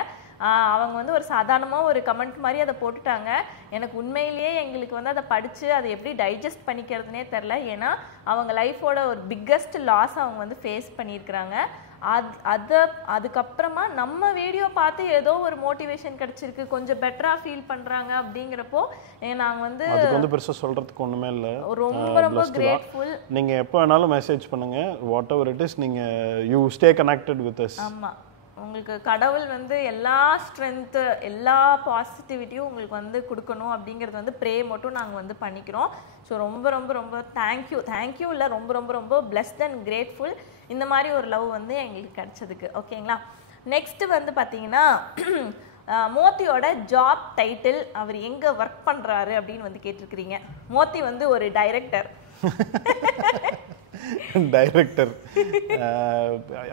அவங்க வந்து ஒரு சாதாரணமாக ஒரு கமெண்ட் மாதிரி அதை போட்டுட்டாங்க. எனக்கு உண்மையிலேயே எங்களுக்கு வந்து அதை படித்து அதை எப்படி டைஜஸ்ட் பண்ணிக்கிறதுனே தெரில. ஏன்னா அவங்க லைஃபோட ஒரு பிக்கஸ்ட் லாஸ் அவங்க வந்து ஃபேஸ் பண்ணியிருக்கிறாங்க. அதுக்கப்புறமா நம்ம வீடியோ பார்த்து ஏதோ ஒரு மோட்டிவேஷன் கிடைச்சிருக்கு, கொஞ்சம் பெட்டரா ஃபீல் பண்றாங்க அப்படிங்கிறப்போ நாங்க வந்து அதுக்கு வந்து பெருசா சொல்றதுக்கு ஒண்ணுமே இல்ல. ரொம்ப ரொம்ப கிரேட்ஃபுல். நீங்க எப்போ வேணாலும் மெசேஜ் பண்ணுங்க, வாட் எவர் இட் இஸ், நீங்க you stay connected with us. ஆமா, உங்களுக்கு கடவுள் வந்து எல்லா ஸ்ட்ரென்த்து எல்லா பாசிட்டிவிட்டியும் உங்களுக்கு வந்து கொடுக்கணும் அப்படிங்கிறது வந்து ப்ரே மட்டும் நாங்கள் வந்து பண்ணிக்கிறோம். ஸோ ரொம்ப ரொம்ப ரொம்ப தேங்க்யூ இல்லை, ரொம்ப ரொம்ப ரொம்ப பிளெஸ்ட் அண்ட் கிரேட்ஃபுல் இந்த மாதிரி ஒரு லவ் வந்து எங்களுக்கு கிடைச்சதுக்கு. ஓகேங்களா? நெக்ஸ்ட் வந்து பார்த்தீங்கன்னா மோத்தியோட ஜாப் டைட்டில், அவர் எங்கே ஒர்க் பண்ணுறாரு அப்படின்னு வந்து கேட்டிருக்கிறீங்க. மோத்தி வந்து ஒரு டைரக்டர். டைரக்டர்.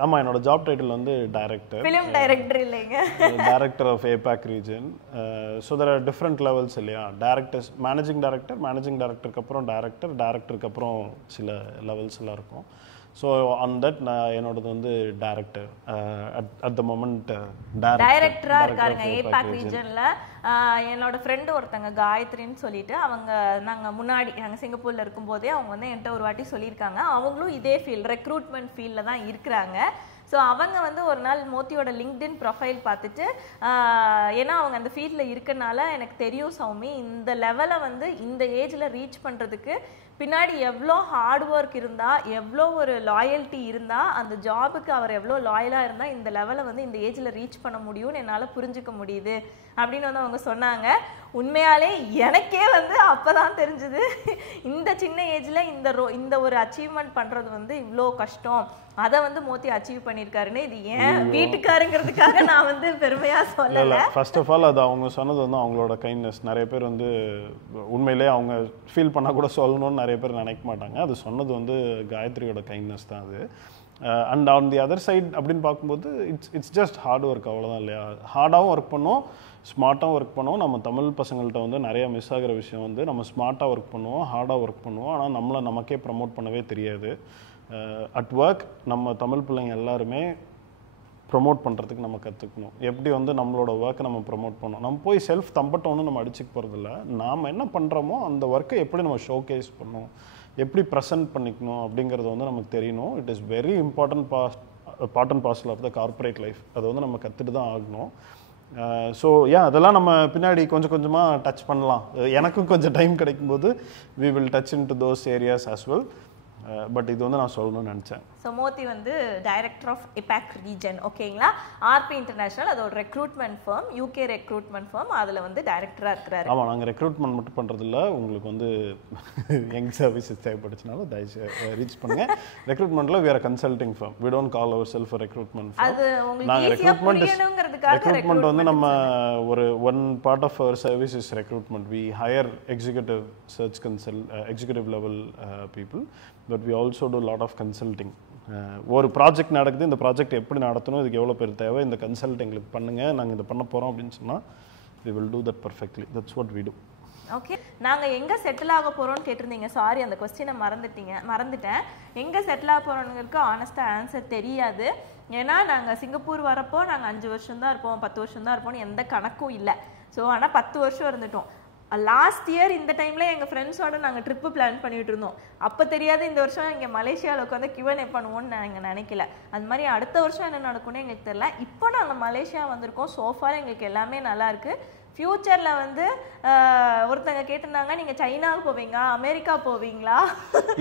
ஆமா, என்னோட ஜாப் டைட்டில் வந்து டைரக்டர், ஃபிலிம் டைரக்டர் இல்லைங்க, director of APAC region. So there are different levels இல்லையா? டைரக்டர்ஸ், மேனேஜிங் டைரக்டருக்கு அப்புறம் டைரக்டருக்கு அப்புறம் சில லெவல்ஸ் எல்லாம் இருக்கும். ஸோ ஆன் தட் நான் என்னோடது வந்து டைரக்டர் அட் த மொமெண்ட் டைரக்டராக இருக்காருங்க ஏபாக் ரீஜனில். என்னோட ஃப்ரெண்டு ஒருத்தங்க காயத்ரின்னு சொல்லிட்டு, அவங்க நாங்கள் சிங்கப்பூரில் இருக்கும்போதே அவங்க வந்து என்கிட்ட ஒரு வாட்டி சொல்லியிருக்காங்க. அவங்களும் இதே ஃபீல்ட், ரெக்ரூட்மெண்ட் ஃபீல்டில் தான் இருக்கிறாங்க. ஸோ அவங்க வந்து ஒரு நாள் மோத்தியோட லிங்க்டின் ப்ரொஃபைல் பார்த்துட்டு, ஏன்னா அவங்க அந்த ஃபீல்டில் இருக்கனால எனக்கு தெரியும் சௌமி, இந்த லெவலை வந்து இந்த ஏஜில் ரீச் பண்ணுறதுக்கு பின்னாடி எவ்வளோ ஹார்ட் ஒர்க் இருந்தால், எவ்வளோ ஒரு லாயல்ட்டி இருந்தால், அந்த ஜாபுக்கு அவர் எவ்வளோ லாயலாக இருந்தால் இந்த லெவலை வந்து இந்த ஏஜில் ரீச் பண்ண முடியும்னு என்னால் புரிஞ்சுக்க முடியுது அப்படின்னு வந்து அவங்க சொன்னாங்க. உண்மையாலே எனக்கே வந்து அப்போ தான் தெரிஞ்சுது, இந்த சின்ன ஏஜில் இந்த ஒரு அச்சீவ்மெண்ட் பண்ணுறது வந்து இவ்வளோ கஷ்டம், அதை வந்து மோத்தி அச்சீவ் பண்ணியிருக்காருன்னு. இது ஏன் வீட்டுக்காருங்கிறதுக்காக நான் வந்து பெருமையாக சொல்லலை. ஃபர்ஸ்ட் ஆஃப் ஆல் அது அவங்க சொன்னது வந்து அவங்களோட கைண்ட்னஸ். நிறைய பேர் வந்து உண்மையிலே அவங்க ஃபீல் பண்ணால் கூட சொல்லணும்னு நிறைய பேர் நினைக்க மாட்டாங்க. அது சொன்னது வந்து காயத்ரியோட கைண்ட்னஸ் தான் அது. And on the other side அப்படின்னு பார்க்கும்போது இட்ஸ் ஜஸ்ட் ஹார்ட் ஒர்க், அவ்வளோதான் இல்லையா? ஹார்டாகவும் ஒர்க் பண்ணோம், ஸ்மார்ட்டாகவும் ஒர்க் பண்ணுவோம். நம்ம தமிழ் பசங்கள்கிட்ட வந்து நிறைய மிஸ் ஆகிற விஷயம் வந்து நம்ம ஸ்மார்ட்டாக ஒர்க் பண்ணுவோம், ஹார்டாக ஒர்க் பண்ணுவோம், ஆனால் நமக்கே ப்ரமோட் பண்ணவே தெரியாது. அட் ஒர்க் நம்ம தமிழ் பிள்ளைங்க எல்லாருமே ப்ரொமோட் பண்ணுறதுக்கு நம்ம கற்றுக்கணும். எப்படி வந்து நம்மளோட ஒர்க்கை நம்ம ப்ரொமோட் பண்ணணும். நம்ம போய் செல்ஃப் தம்பட்டோன்னு நம்ம அடிச்சுக்க போகிறதில்ல. நாம் என்ன பண்ணுறோமோ அந்த ஒர்க்கை எப்படி நம்ம ஷோகேஸ் பண்ணணும், எப்படி ப்ரெசென்ட் பண்ணிக்கணும் அப்படிங்கிறது வந்து நமக்கு தெரியணும். It is very important part and parcel of the corporate life. அதை வந்து நம்ம கற்றுட்டு தான் ஆகணும். ஸோ அதெல்லாம் நம்ம பின்னாடி கொஞ்சம் கொஞ்சமாக டச் பண்ணலாம். எனக்கும் கொஞ்சம் டைம் கிடைக்கும்போது we will touch into those areas as well. But இது வந்து நான் சொல்லணும்னு நினச்சேன். ஸோ மோத்தி வந்து டைரக்டர் ஆஃப் ஏபாக் ரீஜன். ஓகேங்களா? ஆர்பி இன்டர்நேஷனல், அது ஒரு recruitment firm, UK recruitment firm, அதில் வந்து டைரக்டராக இருக்கிறாரு. ஆமாம், நாங்கள் ரெக்ரூட்மெண்ட் மட்டும் பண்ணுறதில்ல. உங்களுக்கு வந்து யங் சர்வீசஸ் தேவைப்படுச்சுனாலும் தயவுசெய்து ரீச் பண்ணுங்கள். ரெக்ரூட்மெண்ட்டில் we are a consulting firm. We don't call ourselves a recruitment firm. அது உங்களுக்கு ஈஸியா புரியணும்ங்கிறதுக்காக ரெக்ரூட்மெண்ட் வந்து நம்ம ஒரு one part of our service is recruitment. We hire executive level people, but we also do a lot of consulting. ஒரு project நடக்குது, இந்த project எப்படி நடத்தணும், இதுக்கு எவ்வளோ பேர் தேவை, இந்த கன்சல்ட் எங்களுக்கு பண்ணுங்கள், நாங்கள் இதை பண்ண போகிறோம் அப்படின்னு சொன்னால் we will do that perfectly. That's what we do. Okay, நாங்கள் எங்கே செட்டில் ஆக போகிறோம்னு கேட்டிருந்தீங்க. சாரி, அந்த கொஸ்டினை மறந்துட்டேன். எங்கே செட்டில் ஆக போகிறோங்கிறதுக்கு ஆனஸ்ட்டாக ஆன்சர் தெரியாது. ஏன்னா நாங்கள் சிங்கப்பூர் வரப்போ நாங்கள் 5 வருஷம் தான் இருப்போம், 10 வருஷம் தான் இருப்போம்னு எந்த கணக்கும் இல்லை. ஸோ ஆனால் 10 வருஷம் இருந்துட்டோம். லாஸ்ட் இயர் இந்த டைமில் எங்கள் ஃப்ரெண்ட்ஸோட நாங்கள் ட்ரிப்பு பிளான் பண்ணிட்டு இருந்தோம். அப்போ தெரியாது இந்த வருஷம் இங்கே மலேசியாவில் உட்காந்து Q&A பண்ணுவோன்னு நாங்கள் நினைக்கல. அது மாதிரி அடுத்த வருஷம் என்ன நடக்கும்னு எங்களுக்கு தெரியல. இப்போ நாங்கள் மலேசியா வந்திருக்கோம். சோஃபார் எங்களுக்கு எல்லாமே நல்லா இருக்கு. ஃபியூச்சரில் வந்து ஒருத்தங்க கேட்டிருந்தாங்க, நீங்கள் சைனாவுக்கு போவீங்களா, அமெரிக்கா போவீங்களா?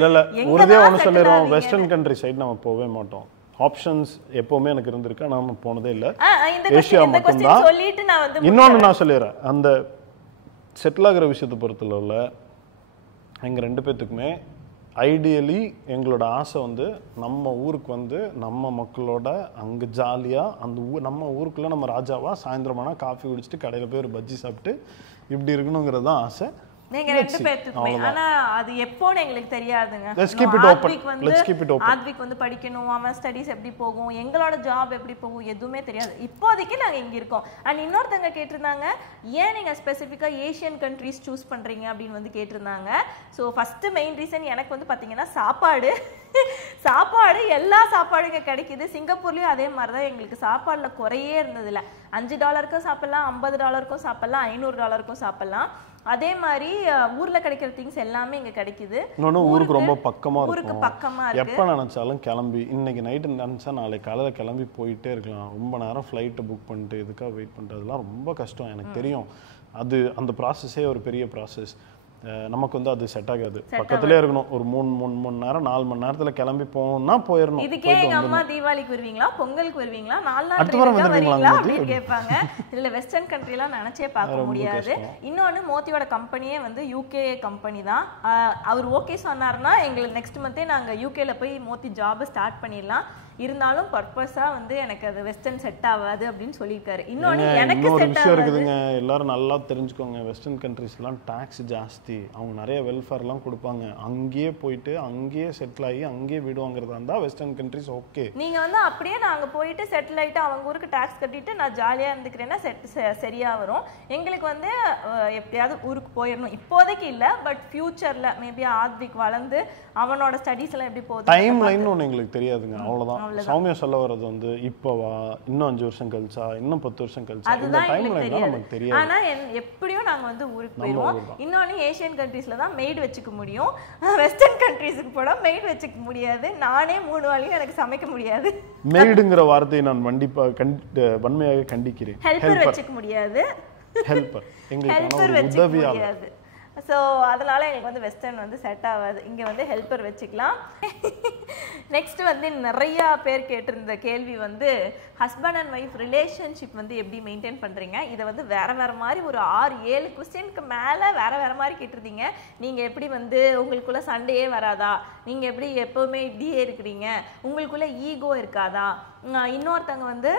இல்லை உறுதியாக ஒன்று சொல்லிடுவோம், வெஸ்டர்ன் கண்ட்ரி சைடு நம்ம போகவே மாட்டோம். ஆப்ஷன்ஸ் எப்போவுமே எனக்கு இருந்திருக்கு, ஆனால் நான் போனதே இல்லை. இந்த ஏஷியா இந்த மட்டும்தான். क्वेश्चन சொல்லிட்டு நான் வந்து இன்னொன்று நான் சொல்லிடுறேன், அந்த செட்டில் ஆகிற விஷயத்தை பொறுத்தளவில் எங்கள் 2 பேர்த்துக்குமே ஐடியலி எங்களோட ஆசை வந்து நம்ம ஊருக்கு வந்து நம்ம மக்களோட அங்கே ஜாலியாக அந்த நம்ம ஊருக்குள்ளே நம்ம ராஜாவா சாயந்தரமானா காஃபி குடிச்சிட்டு கடையில் போய் ஒரு பஜ்ஜி சாப்பிட்டு இப்படி இருக்கணுங்கிறது தான் ஆசை. நீங்க 2 பேத்துக்குமே. ஆனா அது எப்போன்னு எங்களுக்கு தெரியாதுங்க. ஆத்விக் வந்து படிக்கணும், அவன் ஸ்டடீஸ் எப்படி போகும், எங்களோட ஜாப் எப்படி போகும், எதுவுமே தெரியாது. இப்போதைக்கு நாங்க இங்க இருக்கோம். அண்ட் இன்னொருத்தங்க கேட்டிருந்தாங்க, ஏன் நீங்க ஸ்பெசிஃபிக்கா ஏஷியன் கண்ட்ரீஸ் சூஸ் பண்றீங்க அப்படின்னு வந்து கேட்டிருந்தாங்க. ஸோ ஃபர்ஸ்ட் மெயின் ரீசன் எனக்கு வந்து பாத்தீங்கன்னா சாப்பாடு. சாப்பாடு எல்லா சாப்பாடும் இங்கே கிடைக்குது. சிங்கப்பூர்லேயும் அதே மாதிரி தான். எங்களுக்கு சாப்பாடில் குறையே இருந்ததில்ல. $5 சாப்பிட்லாம், $50 சாப்பிட்லாம், $500 சாப்பிட்லாம். அதே மாதிரி ஊர்ல கிடைக்கிற திங்ஸ் எல்லாமே இங்க கிடைக்குது. ஊருக்கு ரொம்ப பக்கமா இருக்கும். ஊருக்கு பக்கமா இருக்கு. எப்ப நினைச்சாலும் கிளம்பி இன்னைக்கு நைட்டு நினைச்சா நாளைக்கு காலையில கிளம்பி போயிட்டே இருக்கலாம். ரொம்ப நேரம் ஃப்ளைட்டை புக் பண்ணிட்டு இதுக்காக வெயிட் பண்ணுறதுலாம் ரொம்ப கஷ்டம். எனக்கு தெரியும். அது அந்த ப்ராசஸே ஒரு பெரிய ப்ராசஸ். நமக்கு வந்து அது செட் ஆகாது. பக்கத்துலேயே இருக்கணும். ஒரு 3 மணி நேரம் 4 மணி நேரத்துல கிளம்பி போகணும்னா போயிடணும். இதுக்கே எங்க அம்மா தீபாவளிக்கு வருவீங்களா, பொங்கலுக்கு வருவீங்களா, 4 நாள் வருவீங்களா அப்படின்னு கேட்பாங்க. இதுல வெஸ்டர்ன் கண்ட்ரிலாம் நினைச்சே பார்க்க முடியாது. இன்னொன்னு மோத்தியோட கம்பெனியே வந்து யூகே கம்பெனி தான். அவர் ஓகே சொன்னார்னா எங்களுக்கு நெக்ஸ்ட் மந்தே நாங்க யூகேல போய் மோத்தி ஜாப் ஸ்டார்ட் பண்ணிடலாம். இருந்தாலும் பர்பஸா வந்து எனக்கு அது வெஸ்டர்ன் செட் ஆகாது அப்படின்னு சொல்லியிருக்காரு. இன்னொன்னு எனக்கு செட் ஆகுதுங்க. எல்லாரும் நல்லா தெரிஞ்சுக்கோங்க, வெஸ்டர்ன் கண்ட்ரீஸ்லாம் டாக்ஸ் ஜாஸ்தி. அவங்க நிறைய வெல்ஃபேர்லாம் கொடுப்பாங்க. அங்கேயே போயிட்டு அங்கேயே செட்டில் ஆகி அங்கேயே வீடு வாங்குறதா இருந்தா வெஸ்டர்ன் கண்ட்ரீஸ் ஓகே. நீங்க வந்து அப்படியே நாங்க போயிட்டு செட்டில் ஆயிட்டு அவங்க ஊருக்கு டாக்ஸ் கட்டிட்டு நான் ஜாலியா இருந்துக்கிறேன்னா சரியா வரும். எங்களுக்கு வந்து எப்படியாவது ஊருக்கு போயிடணும். இப்போதைக்கு இல்ல, பட் ஃபியூச்சர்ல மேபி ஆத்விக் வளர்ந்து அவனோட ஸ்டடீஸ் எல்லாம் எப்படி போகுது டைம் லைன் ஒன்று எங்களுக்கு தெரியாதுங்க. அவ்வளவுதான். சௌமியா சொல்ல வர்றது வந்து இப்போவா, இன்னும் 5 வருஷம் கழிச்சா, இன்னும் 10 வருஷம் கழிச்சா, இந்த டைம் லைன் தான் நமக்கு தெரியாது. ஆனா எப்படியும் நாங்க வந்து ஊருக்கு போயிடுவோம். இன்னொன்னு ஏஷியன் கண்ட்ரீஸ்ல தான் மெய்டு வச்சுக்க முடியும். வெஸ்டர்ன் கண்ட்ரீஸ்க்கு போனா மெய்டு வச்சுக்க முடியாது. நானே 3 வேளையும் எனக்கு சமைக்க முடியாது. மெய்டுங்கிற வார்த்தையை நான் வன்மையாக கண்டிக்கிறேன். ஹெல்ப்பர் வச்சுக்க முடியாது. ஹெல்ப்பர் எங்களுக்கு உதவியாளர். ஸோ அதனால எங்களுக்கு வந்து வெஸ்டர்ன் வந்து செட் ஆகாது. இங்கே வந்து ஹெல்ப்பர் வச்சுக்கலாம். நெக்ஸ்ட் வந்து நிறையா பேர் கேட்டிருந்த கேள்வி வந்து ஹஸ்பண்ட் அண்ட் ஒய்ஃப் ரிலேஷன்ஷிப் வந்து எப்படி மெயின்டைன் பண்ணுறீங்க. இதை வந்து வேறு மாதிரி ஒரு 6-7 கொஸ்டினுக்கு மேலே வேறு மாதிரி கேட்டிருந்தீங்க. நீங்கள் எப்படி வந்து உங்களுக்குள்ள சண்டையே வராதா, நீங்கள் எப்படி எப்போவுமே இப்படியே இருக்கிறீங்க, உங்களுக்குள்ள ஈகோ இருக்காதா, இன்னொருத்தங்க வந்து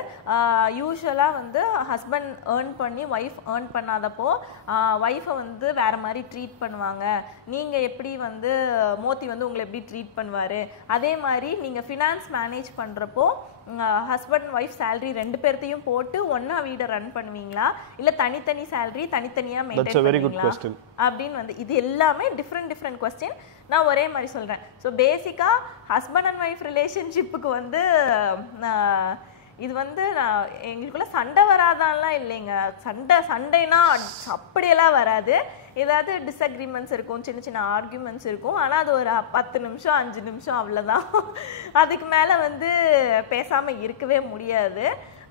யூஸ்வலாக வந்து ஹஸ்பண்ட் ஏர்ன் பண்ணி ஒய்ஃப் ஏர்ன் பண்ணாதப்போ ஒய்ஃபை வந்து வேறு மாதிரி ட்ரீட் பண்ணுவாங்க, நீங்கள் எப்படி வந்து மோத்தி வந்து உங்களை எப்படி ட்ரீட் பண்ணுவார், அதே மாதிரி நீங்கள் ஃபினான்ஸ் மேனேஜ் பண்ணுறப்போ ஹஸ்பண்ட் ஒய்ஃப் சேலரி 2 பேர்த்தையும் போட்டு ஒன்றா வீடை ரன் பண்ணுவீங்களா, இல்லை தனித்தனி சேலரி தனித்தனியாக மெயின்டைன் பண்ணுவீங்களா அப்படின்னு வந்து இது எல்லாமே டிஃப்ரெண்ட் கொஸ்டின். நான் ஒரே மாதிரி சொல்கிறேன். ஸோ பேசிக்காக ஹஸ்பண்ட் அண்ட் ஒய்ஃப் ரிலேஷன்ஷிப்புக்கு வந்து இது வந்து நான் எங்களுக்குள்ள சண்டை வராதான்லாம் இல்லைங்க. சண்டைனா அப்படியெல்லாம் வராது. ஏதாவது டிஸ்அக்ரிமெண்ட்ஸ் இருக்கும், சின்ன ஆர்கியூமெண்ட்ஸ் இருக்கும். ஆனால் அது ஒரு 10 நிமிஷம் 5 நிமிஷம் அவ்வளோதான். அதுக்கு மேலே வந்து பேசாமல் இருக்கவே முடியாது.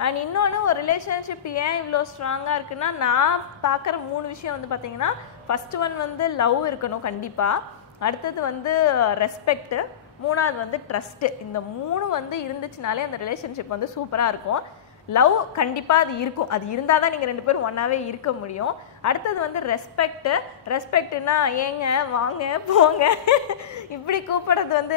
அண்ட் இன்னொன்று ஒரு ரிலேஷன்ஷிப் ஏன் இவ்வளோ ஸ்ட்ராங்காக இருக்குன்னா நான் பார்க்குற 3 விஷயம் வந்து பார்த்தீங்கன்னா, ஃபர்ஸ்ட் ஒன் வந்து லவ் இருக்கணும் கண்டிப்பாக, அடுத்தது வந்து ரெஸ்பெக்ட், மூணாவது வந்து ட்ரஸ்ட்டு. இந்த 3 வந்து இருந்துச்சுனாலே அந்த ரிலேஷன்ஷிப் வந்து சூப்பராக இருக்கும். லவ் கண்டிப்பாக அது இருக்கும். அது இருந்தால் தான் நீங்கள் 2 பேரும் ஒன்றாவே இருக்க முடியும். அடுத்தது வந்து ரெஸ்பெக்ட்னா ஏங்க வாங்க போங்க இப்படி கூப்பிடுறது வந்து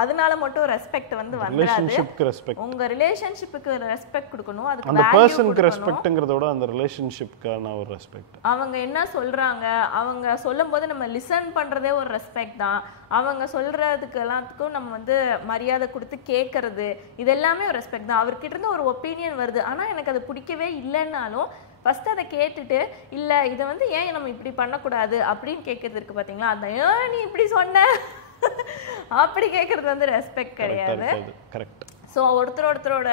அதனால மட்டும் ரெஸ்பெக்ட் வந்து வந்துடாது. உங்க ரிலேஷன்ஷிப்புக்கு ரெஸ்பெக்ட் கொடுக்கணும். அதுக்கு அந்த பர்சனுக்கு ரெஸ்பெக்ட்ங்கறத விட அந்த ரிலேஷன்ஷிப்க்கான ஒரு ரெஸ்பெக்ட். அவங்க என்ன சொல்றாங்க, அவங்க சொல்லும்போது நம்ம லிசன் பண்றதே ஒரு ரெஸ்பெக்ட் தான். அவங்க சொல்றதுக்கு எல்லாத்துக்கும் நம்ம வந்து மரியாதை கொடுத்து கேட்கறது, இது எல்லாமே ஒரு ரெஸ்பெக்ட் தான். அவர்கிட்ட இருந்து ஒரு ஒப்பீனியன் வருது, ஆனா எனக்கு அது பிடிக்கவே இல்லைன்னாலும் ஃபர்ஸ்ட் அதை கேட்டுட்டு இல்ல இதை வந்து ஏன் நம்ம இப்படி பண்ணக்கூடாது அப்படின்னு கேட்கறது இருக்கு பாத்தீங்களா, அந்த ஏன் நீ இப்படி சொன்ன அப்படி கேட்கறது வந்து ரெஸ்பெக்ட் கிடையாது. ஸோ ஒருத்தரோட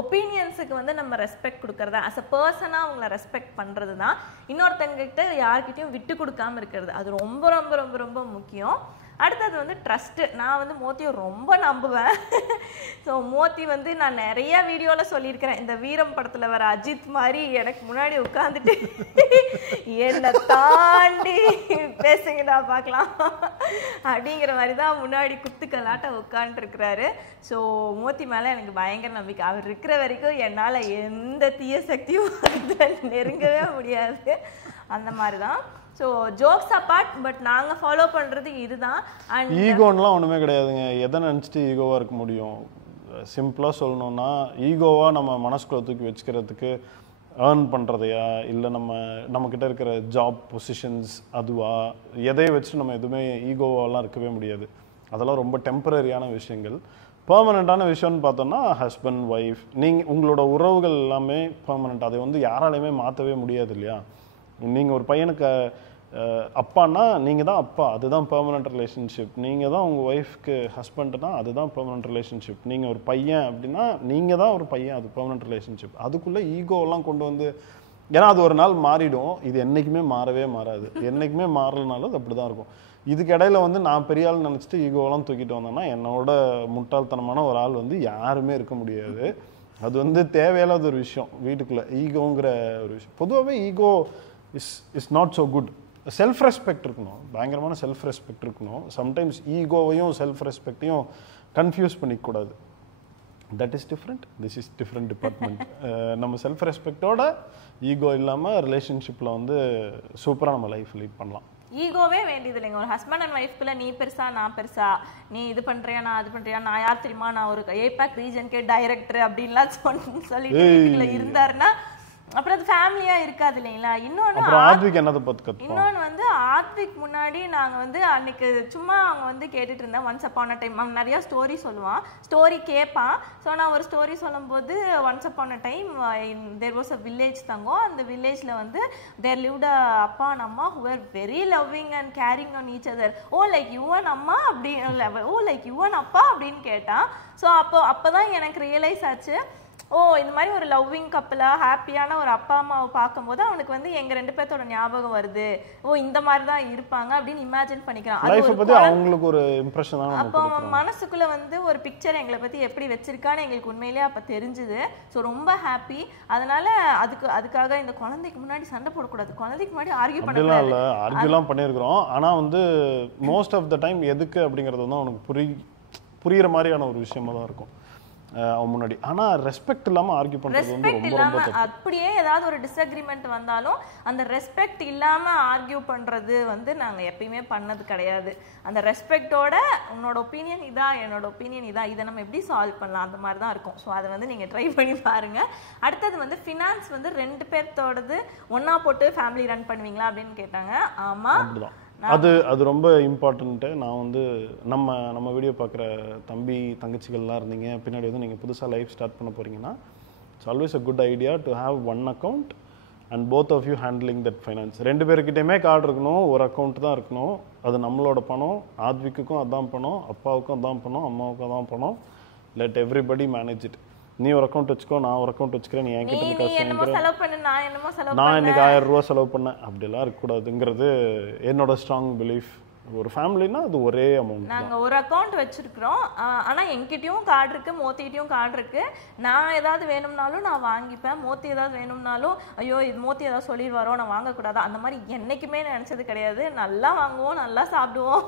ஒப்பீனியன்ஸுக்கு வந்து நம்ம ரெஸ்பெக்ட் கொடுக்கறதா, அஸ் அ பர்சனாக அவங்கள ரெஸ்பெக்ட் பண்ணுறது தான். இன்னொருத்தங்கிட்ட யார்கிட்டையும் விட்டு கொடுக்காம இருக்கிறது, அது ரொம்ப ரொம்ப ரொம்ப ரொம்ப முக்கியம். அடுத்தது வந்து ட்ரஸ்ட். நான் வந்து மோத்தியை ரொம்ப நம்புவேன். ஸோ மோத்தி வந்து நான் நிறைய வீடியோவில் சொல்லியிருக்கிறேன், இந்த வீரம் படத்தில் வர அஜித் மாதிரி எனக்கு முன்னாடி உட்காந்துட்டு என்னை தாண்டி பேசுங்கடா பார்க்கலாம் அப்படிங்கிற மாதிரி தான் முன்னாடி குத்துக்கலாட்ட உட்காந்துருக்கிறாரு. ஸோ மோத்தி மேலே எனக்கு பயங்கர நம்பிக்கை. அவர் இருக்கிற வரைக்கும் என்னால் எந்த தீய சக்தியும் நெருங்கவே முடியாது. அந்த மாதிரி தான். ஸோ ஜோக்ஸ் அப்பார்ட், பட் நாங்கள் ஃபாலோ பண்ணுறது இதுதான். அண்ட் ஈகோன்லாம் ஒன்றுமே கிடையாதுங்க. எதை நினச்சிட்டு ஈகோவாக இருக்க முடியும்? சிம்பிளாக சொல்லணும்னா, ஈகோவாக நம்ம மனசுக்குள்ள தூக்கி வச்சுக்கிறதுக்கு ஏர்ன் பண்ணுறதையா, இல்லை நம்மக்கிட்ட இருக்கிற ஜாப் பொசிஷன்ஸ் அதுவா, எதையை வச்சு நம்ம எதுவுமே ஈகோவாலாம் இருக்கவே முடியாது. அதெல்லாம் ரொம்ப டெம்பரரியான விஷயங்கள். பெர்மனண்ட்டான விஷயம்னு பார்த்தோம்னா ஹஸ்பண்ட் ஒய்ஃப், நீங்கள் உங்களோட உறவுகள் எல்லாமே பெர்மனண்ட். அதை வந்து யாராலையுமே மாற்றவே முடியாது இல்லையா? நீங்கள் ஒரு பையனுக்கு அப்பான்னா நீங்கள் தான் அப்பா, அதுதான் பெர்மனண்ட் ரிலேஷன்ஷிப். நீங்கள் தான் உங்கள் ஒய்ஃப்க்கு ஹஸ்பண்ட்னா அதுதான் பெர்மனண்ட் ரிலேஷன்ஷிப். நீங்கள் ஒரு பையன் அப்படின்னா நீங்கள் தான் ஒரு பையன், அது பெர்மனண்ட் ரிலேஷன்ஷிப். அதுக்குள்ளே ஈகோவெல்லாம் கொண்டு வந்து, ஏன்னா அது ஒரு நாள் மாறிடும். இது என்றைக்குமே மாறவே மாறாது. என்றைக்குமே மாறலனாலும் அது அப்படி தான் இருக்கும். இதுக்கு இடையில வந்து நான் பெரிய ஆள் நினச்சிட்டு ஈகோவெல்லாம் தூக்கிட்டு வந்தேன்னா என்னோட முட்டாள்தனமான ஒரு ஆள் வந்து யாருமே இருக்க முடியாது. அது வந்து தேவையில்லாத ஒரு விஷயம் வீட்டுக்குள்ளே ஈகோங்கிற ஒரு விஷயம். பொதுவாகவே ego is not so good. Self respect இருக்கணும், பயங்கரமான செல்ஃப் ரெஸ்பெக்ட் இருக்கணும். சம்டைம்ஸ் ஈகோவையும் செல்ஃப் ரெஸ்பெக்டையும் கன்ஃபியூஸ் பண்ணிக்கூடாது. That is different, this is different department. நம்ம செல்ஃப் ரெஸ்பெக்டோட ஈகோ இல்லாமல் ரிலேஷன்ஷிப்பில் வந்து சூப்பராக நம்ம லைஃப் லீட் பண்ணலாம். ஈகோவே வேண்டியது இல்லைங்க. ஒரு ஹஸ்பண்ட் அண்ட் ஒய்ஃப்குள்ள நீ பெருசா நான் பெருசா, நீ இது பண்றியா நான் அது பண்றியா, நான் யார் தெரியுமா, நான் ஒரு ஏபேக் ரீஜனுக்கே டைரக்டர் அப்படின்லாம் சொல்லிட்டு வீட்டுக்குள்ள இருந்தாருன்னா அப்புறம் அது ஃபேமிலியா இருக்காது இல்லைங்களா? இன்னொன்னு வந்து ஆத்விக் முன்னாடி நாங்க வந்து அன்னைக்கு சும்மா அவங்க வந்து கேட்டுட்டு இருந்தேன். ஒன்ஸ் அப்பான் அ டைம் அவன் நிறைய ஸ்டோரி சொல்லுவான், ஸ்டோரி கேட்பான். ஸோ நான் ஒரு ஸ்டோரி சொல்லும் போது once upon a time there was a village தங்கம். அந்த வில்லேஜ்ல வந்து தேர் லிவ்ட் அ அப்பா அண்ட் அம்மா who are very loving and caring on each other. Oh like you and அம்மா அப்படி, ஓ லைக் யூ அண்ட் அப்பா அப்படின்னு கேட்டான். ஸோ அப்போதான் எனக்கு ரியலைஸ் ஆச்சு, ஓ இந்த மாதிரி ஒரு லவ்விங் கப்பலா ஹாப்பியான ஒரு அப்பா அம்மாவை பார்க்கும்போது அவனுக்கு வந்து எங்க 2 பேர்த்தோட ஞாபகம் வருது. ஓ இந்த மாதிரி தான் இருப்பாங்க அப்படின்னு இமேஜின் பண்ணிக்கிறான். அவங்களுக்கு ஒரு இம்ப்ரெஷன் தான். அப்போ அவன் மனசுக்குள்ள வந்து ஒரு பிக்சர் எங்களை பத்தி எப்படி வச்சிருக்கான்னு எங்களுக்கு உண்மையிலேயே அப்ப தெரிஞ்சுது. ஸோ ரொம்ப ஹாப்பி. அதனால அதுக்காக இந்த குழந்தைக்கு முன்னாடி சண்டை போடக்கூடாது, குழந்தைக்கு முன்னாடி ஆர்கியூ பண்ணக்கூடாது. ஆர்கியூலாம் பண்ணியிருக்கிறோம். ஆனா வந்து மோஸ்ட் ஆஃப் த டைம் எதுக்கு அப்படிங்கிறது வந்து அவனுக்கு புரியுற மாதிரியான ஒரு விஷயமா தான் இருக்கும் அவன் முன்னாடி. ஆனா ரெஸ்பெக்ட் இல்லாம ஆர்கியூ பண்றது வந்து ரொம்ப ரொம்ப தப்பு. அப்படியே ஏதாவது ஒரு டிஸ்அக்ரிமெண்ட் வந்தாலும் அந்த ரெஸ்பெக்ட் இல்லாம ஆர்கியூ பண்றது வந்து நாங்க எப்பயுமே பண்ணது கிடையாது. அந்த ரெஸ்பெக்டோட உன்னோட ஒப்பீனியன் இதா, என்னோட ஒப்பீனியன் இதா, இதை நம்ம எப்படி சால்வ் பண்ணலாம், அந்த மாதிரி தான் இருக்கும். ஸோ அதை வந்து நீங்க ட்ரை பண்ணி பாருங்க. அடுத்தது வந்து ஃபினான்ஸ் வந்து 2 பேர்த்தோடது ஒன்னா போட்டு ஃபேமிலி ரன் பண்ணுவீங்களா அப்படின்னு கேட்டாங்க. ஆமா, அது ரொம்ப இம்பார்ட்டன்ட்டு. நான் வந்து நம்ம வீடியோ பார்க்குற தம்பி தங்கச்சிகள்லாம் இருந்தீங்க, பின்னாடி வந்து நீங்கள் புதுசாக லைஃப் ஸ்டார்ட் பண்ண போகிறீங்கன்னா, it's always a good idea to have one account and both of you handling that finance. 2 பேருக்கிட்டையுமே கார்டு இருக்கணும், ஒரு அக்கௌண்ட் தான் இருக்கணும். அது நம்மளோட பணம். ஆத்விக்குக்கும் அதான் பணம், அப்பாவுக்கும் அதான் பணம், அம்மாவுக்கும் அதான் பணம். Let everybody manage it. நீ ஒரு அக்கௌண்ட் வச்சுக்கோ, நான் ஒரு அக்கௌண்ட் வச்சுக்கிறேன், நீ என்கிட்ட காசு வாங்கிக்கிறேன், நான் இன்னைக்கு 1000 ரூபா செலவு பண்ணேன், அப்படிலாம் இருக்கக்கூடாதுங்கிறது என்னோட ஸ்ட்ராங் பிலீஃப். ஒரு ஃபேமிலினா அது ஒரே அமௌண்ட். நாங்கள் ஒரு அக்கௌண்ட் வச்சிருக்கிறோம். ஆனால் என்கிட்டயும் கார்டு இருக்கு, மோத்திக்கிட்டையும் கார்டு இருக்கு. நான் ஏதாவது வேணும்னாலும் நான் வாங்கிப்பேன், மோத்தி ஏதாவது வேணும்னாலும் ஐயோ இது மோத்தி ஏதாவது சொல்லிடுவாரோ நான் வாங்கக்கூடாது அந்த மாதிரி என்னைக்குமே நினச்சது கிடையாது. நல்லா வாங்குவோம், நல்லா சாப்பிடுவோம்,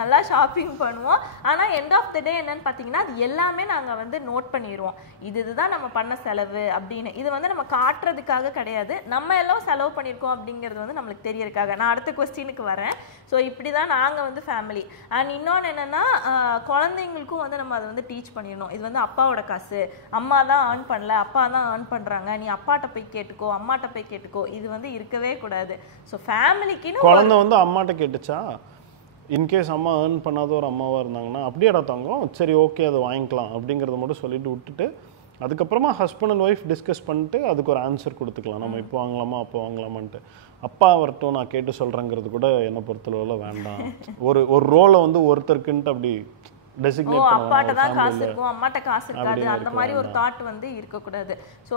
நல்லா ஷாப்பிங் பண்ணுவோம். ஆனால் எண்ட் ஆஃப் த டே என்னன்னு பார்த்தீங்கன்னா அது எல்லாமே நாங்கள் வந்து நோட் பண்ணிடுவோம். இதுதான் நம்ம பண்ண செலவு அப்படின்னு. இது வந்து நம்ம காட்டுறதுக்காக கிடையாது, நம்ம எல்லாம் செலவு பண்ணியிருக்கோம் அப்படிங்கிறது வந்து நம்மளுக்கு தெரியறதுக்காக. நான் அடுத்த கொஸ்டினுக்கு வரேன். ஸோ இப்படி தான் நாங்கள் வந்து ஃபேமிலி. அண்ட் இன்னொன்று என்னென்னா குழந்தைங்களுக்கும் வந்து நம்ம அதை வந்து டீச் பண்ணிடணும். இது வந்து அப்பாவோட காசு, அம்மா தான் ஏர்ன் பண்ணல, அப்பா தான் ஏர்ன் பண்ணுறாங்க, நீ அப்பாட்ட போய் கேட்டுக்கோ, அம்மாட்ட போய் கேட்டுக்கோ, இது வந்து இருக்கவே கூடாது. ஸோ ஃபேமிலிக்குன்னு குழந்தை வந்து அம்மாட்ட கேட்டுச்சா, இன்கேஸ் அம்மா ஏர்ன் பண்ணாத ஒரு அம்மாவாக இருந்தாங்கன்னா அப்படியே தங்கம் சரி ஓகே அதை வாங்கிக்கலாம் அப்படிங்கிறத மட்டும் சொல்லிட்டு விட்டுட்டு அதுக்கப்புறமா ஹஸ்பண்ட் அண்ட் ஒய்ஃப் டிஸ்கஸ் பண்ணிட்டு அதுக்கு ஒரு ஆன்சர் கொடுத்துக்கலாம். நம்ம இப்போ வாங்கலாமா அப்போ வாங்கலாமான்ட்டு. அப்பா வரட்டும் நான் கேட்டு சொல்கிறேங்கிறது கூட என்னை பொறுத்தளவில் வேண்டாம். ஒரு ரோலை வந்து ஒருத்தருக்குன்ட்டு அப்படி டெசிக்னேட் அப்பாட்ட தான் காசு இருக்கும், அம்மாட்ட காசு இருக்காது, அந்த மாதிரி ஒரு தாட் வந்து இருக்கக்கூடாது. ஸோ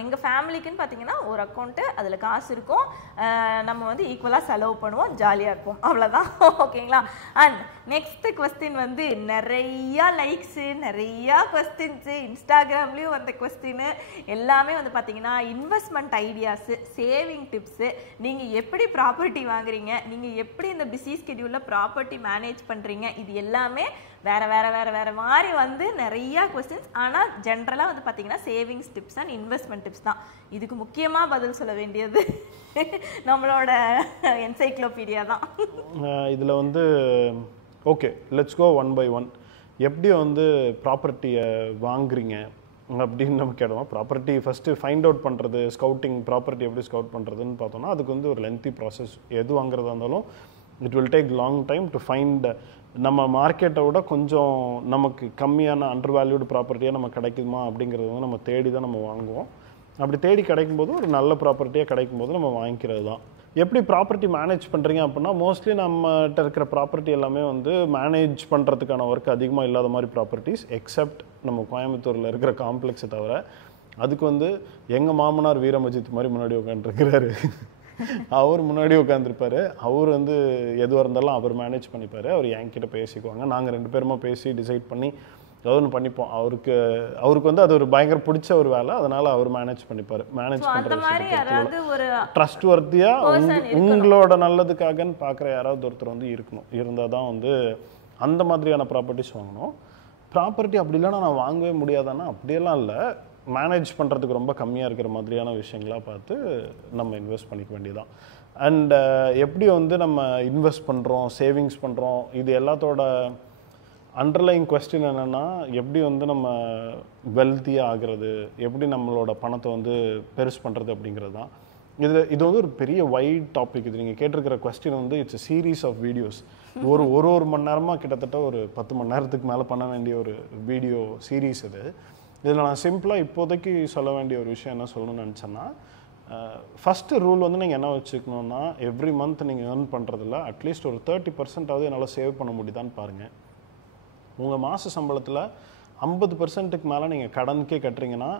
எங்க ஃபேமிலிக்குன்னு பார்த்தீங்கன்னா ஒரு அக்கௌண்ட்டு, அதில் காசு இருக்கும், நம்ம வந்து ஈக்குவலாக செலவு பண்ணுவோம், ஜாலியாக இருப்போம், அவ்வளோதான். ஓகேங்களா? அண்ட் நெக்ஸ்ட் கொஸ்டின் வந்து நிறையா லைக்ஸு, நிறையா கொஸ்டின்ஸு, இன்ஸ்டாகிராம்லேயும் வந்த கொஸ்டின் எல்லாமே வந்து பார்த்தீங்கன்னா இன்வெஸ்ட்மெண்ட் ஐடியாஸு, சேவிங் டிப்ஸு, நீங்கள் எப்படி ப்ராப்பர்ட்டி வாங்குறீங்க, நீங்கள் எப்படி இந்த பிஸி ஸ்கெடியூலில் ப்ராப்பர்ட்டி மேனேஜ் பண்ணுறீங்க, இது எல்லாமே வேற வேற வேற வேற மாதிரி வந்து நிறைய கொஸ்டின்ஸ். ஆனால் ஜென்ரலாக வந்து பார்த்தீங்கன்னா savings tips and investment tips தான். இதுக்கு முக்கியமாக பதில் சொல்ல வேண்டியது நம்மளோட என்சைக்ளோபீடியா தான். இதில் வந்து okay, let's go one by one. எப்படி வந்து ப்ராப்பர்ட்டியை வாங்குறீங்க அப்படின்னு நம்ம கேட்டோம். ப்ராப்பர்ட்டி ஃபஸ்ட்டு ஃபைண்ட் அவுட் பண்ணுறது, ஸ்கவுட்டிங், ப்ராப்பர்ட்டி எப்படி ஸ்கவுட் பண்ணுறதுன்னு பார்த்தோம்னா அதுக்கு வந்து ஒரு லென்த்தி ப்ராசஸ். எது வாங்குறதா இருந்தாலும் it will take long time to find. நம்ம மார்க்கெட்டை விட கொஞ்சம் நமக்கு கம்மியான அண்டர் வேல்யூடு ப்ராப்பர்ட்டியாக நம்ம கிடைக்குமா அப்படிங்கிறது வந்து நம்ம தேடி தான் நம்ம வாங்குவோம். அப்படி தேடி கிடைக்கும்போது ஒரு நல்ல ப்ராப்பர்ட்டியாக கிடைக்கும்போது நம்ம வாங்கிக்கிறது தான். எப்படி ப்ராப்பர்ட்டி மேனேஜ் பண்ணுறீங்க அப்படின்னா மோஸ்ட்லி நம்மகிட்ட இருக்கிற ப்ராப்பர்ட்டி எல்லாமே வந்து மேனேஜ் பண்ணுறதுக்கான ஒர்க் அதிகமாக இல்லாத மாதிரி ப்ராப்பர்ட்டிஸ், எக்ஸப்ட் நம்ம கோயம்புத்தூரில் இருக்கிற காம்ப்ளெக்ஸை தவிர. அதுக்கு வந்து எங்கள் மாமனார் வீரமஜித் மாதிரி முன்னாடி உட்காந்துருக்கிறாரு. அவர் முன்னாடி உட்காந்துருப்பாரு. அவர் வந்து எதுவாக இருந்தாலும் அவர் மேனேஜ் பண்ணிப்பார். அவர் என்கிட்ட பேசிக்குவாங்க. நாங்கள் 2 பேருமா பேசி டிசைட் பண்ணி ஏதோ ஒன்று பண்ணிப்போம். அவருக்கு வந்து அது ஒரு பயங்கர பிடிச்ச ஒரு வேலை, அதனால அவர் மேனேஜ் பண்ணிப்பார். மேனேஜ் பண்ணுறது ட்ரஸ்ட் வர்த்தியாக உங்களோட நல்லதுக்காகன்னு பார்க்குற யாராவது ஒருத்தர் வந்து இருக்கணும். இருந்தால் தான் வந்து அந்த மாதிரியான ப்ராப்பர்ட்டிஸ் வாங்கணும். ப்ராப்பர்ட்டி அப்படி இல்லைன்னா நான் வாங்கவே முடியாதானா அப்படியெல்லாம் இல்லை. மேனேஜ் பண்ணுறதுக்கு ரொம்ப கம்மியாக இருக்கிற மாதிரியான விஷயங்களாக பார்த்து நம்ம இன்வெஸ்ட் பண்ணிக்க வேண்டியதான். அண்ட் எப்படி வந்து நம்ம இன்வெஸ்ட் பண்ணுறோம், சேவிங்ஸ் பண்ணுறோம், இது எல்லாத்தோட அண்டர்லைங் கொஸ்டின் என்னென்னா எப்படி வந்து நம்ம வெல்த்தியாக ஆகிறது, எப்படி நம்மளோட பணத்தை வந்து பெருசு பண்ணுறது அப்படிங்கிறது தான். இது வந்து ஒரு பெரிய வைட் டாபிக். இது நீங்கள் கேட்டிருக்கிற கொஸ்டின் வந்து it's a series of videos. ஒரு மணி நேரமாக கிட்டத்தட்ட ஒரு 10 மணி நேரத்துக்கு மேலே பண்ண வேண்டிய ஒரு வீடியோ சீரீஸ் இது. இதில் நான் சிம்பிளாக இப்போதைக்கு சொல்ல வேண்டிய ஒரு விஷயம் என்ன சொல்லணும்னு நினச்சேன்னா, ஃபஸ்ட்டு ரூல் வந்து நீங்கள் என்ன வச்சுக்கணுன்னா, எவ்ரி மந்த் நீங்கள் ஏர்ன் பண்ணுறதில்ல அட்லீஸ்ட் ஒரு 30% என்னால் சேவ் பண்ண முடியுதான்னு பாருங்கள். உங்கள் மாத சம்பளத்தில் 50%க்கு மேலே நீங்கள் கடனுக்கே கட்டுறீங்கன்னா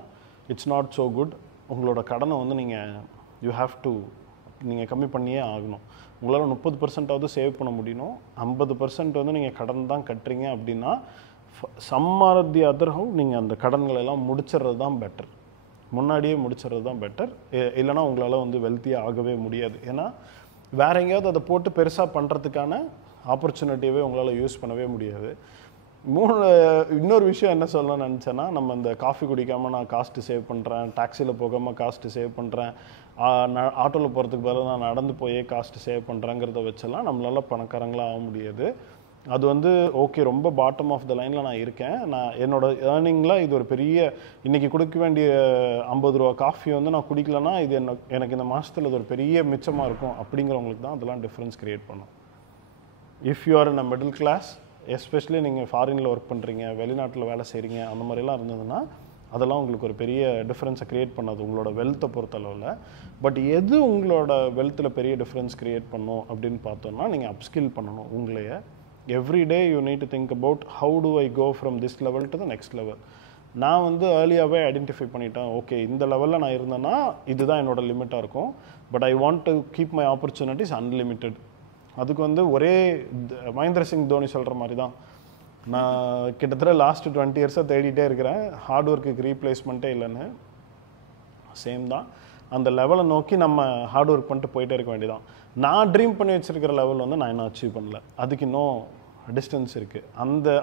இட்ஸ் நாட் ஸோ குட். உங்களோட கடனை வந்து நீங்கள் கம்மி பண்ணியே ஆகணும். உங்களால் 30%ஆவது சேவ் பண்ண முடியணும். 50% வந்து நீங்கள் கடன் தான் கட்டுறீங்க அப்படின்னா some or the other how நீங்கள் அந்த கடன்களை எல்லாம் முடிச்சிடுறது தான் பெட்டர். முன்னாடியே முடிச்சிடுறது தான் பெட்டர். இல்லைனா உங்களால் வந்து வெல்த்தியாக ஆகவே முடியாது. ஏன்னா வேற எங்கேயாவது அதை போட்டு பெருசாக பண்ணுறதுக்கான ஆப்பர்ச்சுனிட்டியவே உங்களால் யூஸ் பண்ணவே முடியாது. இன்னொரு விஷயம் என்ன சொல்லணும்னு நினச்சேன்னா, நம்ம இந்த காஃபி குடிக்காமல் நான் காஸ்ட்டு சேவ் பண்ணுறேன், டாக்ஸியில் போகாமல் காஸ்ட்டு சேவ் பண்ணுறேன், ஆட்டோவில் போகிறதுக்கு பதிலாக நான் நடந்து போயே காஸ்ட்டு சேவ் பண்ணுறேங்கிறத வச்செல்லாம் நம்மளால பணக்காரங்களாக ஆக முடியாது. அது வந்து ஓகே, ரொம்ப பாட்டம் ஆஃப் த லைனில் நான் இருக்கேன். நான் என்னோட ஏர்னிங்கில் இது ஒரு பெரிய, இன்றைக்கி கொடுக்க வேண்டிய 50 ரூபா காஃபி வந்து நான் குடிக்கலன்னா இது எனக்கு இந்த மாதத்தில் இது ஒரு பெரிய மிச்சமாக இருக்கும் அப்படிங்கிறவங்களுக்கு தான் அதெல்லாம் டிஃப்ரென்ஸ் க்ரியேட் பண்ணும். If you are in a middle class, especially நீங்கள் ஃபாரினில் ஒர்க் பண்ணுறீங்க, வெளிநாட்டில் வேலை செய்கிறீங்க, அந்த மாதிரிலாம் இருந்ததுன்னா அதெல்லாம் உங்களுக்கு ஒரு பெரிய டிஃப்ரென்ஸை க்ரியேட் பண்ணாது உங்களோட வெல்த்தை பொறுத்தளவில். பட் எது உங்களோட வெல்த்தில் பெரிய டிஃப்ரென்ஸ் க்ரியேட் பண்ணும் அப்படின்னு பார்த்தோன்னா, நீங்கள் அப்ஸ்கில் பண்ணணும் உங்களையே. Every day you need to think about how to I go from this level to the next level. நான் வந்து ஏர்லியாகவே ஐடென்டிஃபை பண்ணிட்டேன், ஓகே இந்த லெவலில் நான் இருந்தேன்னா இதுதான் என்னோட லிமிட்டாக இருக்கும். But I want to keep my opportunities unlimited. அதுக்கு வந்து ஒரே மகேந்திர சிங் தோனி சொல்கிற மாதிரி தான். நான் கிட்டத்தட்ட லாஸ்ட் 20 இயர்ஸாக தேடிட்டே இருக்கிறேன், ஹார்ட் ஒர்க்குக்கு ரீப்ளேஸ்மெண்ட்டே இல்லைன்னு. சேம் தான், அந்த லெவலை நோக்கி நம்ம ஹார்ட் ஒர்க் பண்ணிட்டு போயிட்டே இருக்க வேண்டியதான். நான் ட்ரீம் பண்ணி வச்சுருக்கிற லெவல் வந்து நான் இன்னும் அச்சீவ் பண்ணல, அதுக்கு இன்னும் டிஸ்டன்ஸ் இருக்குது.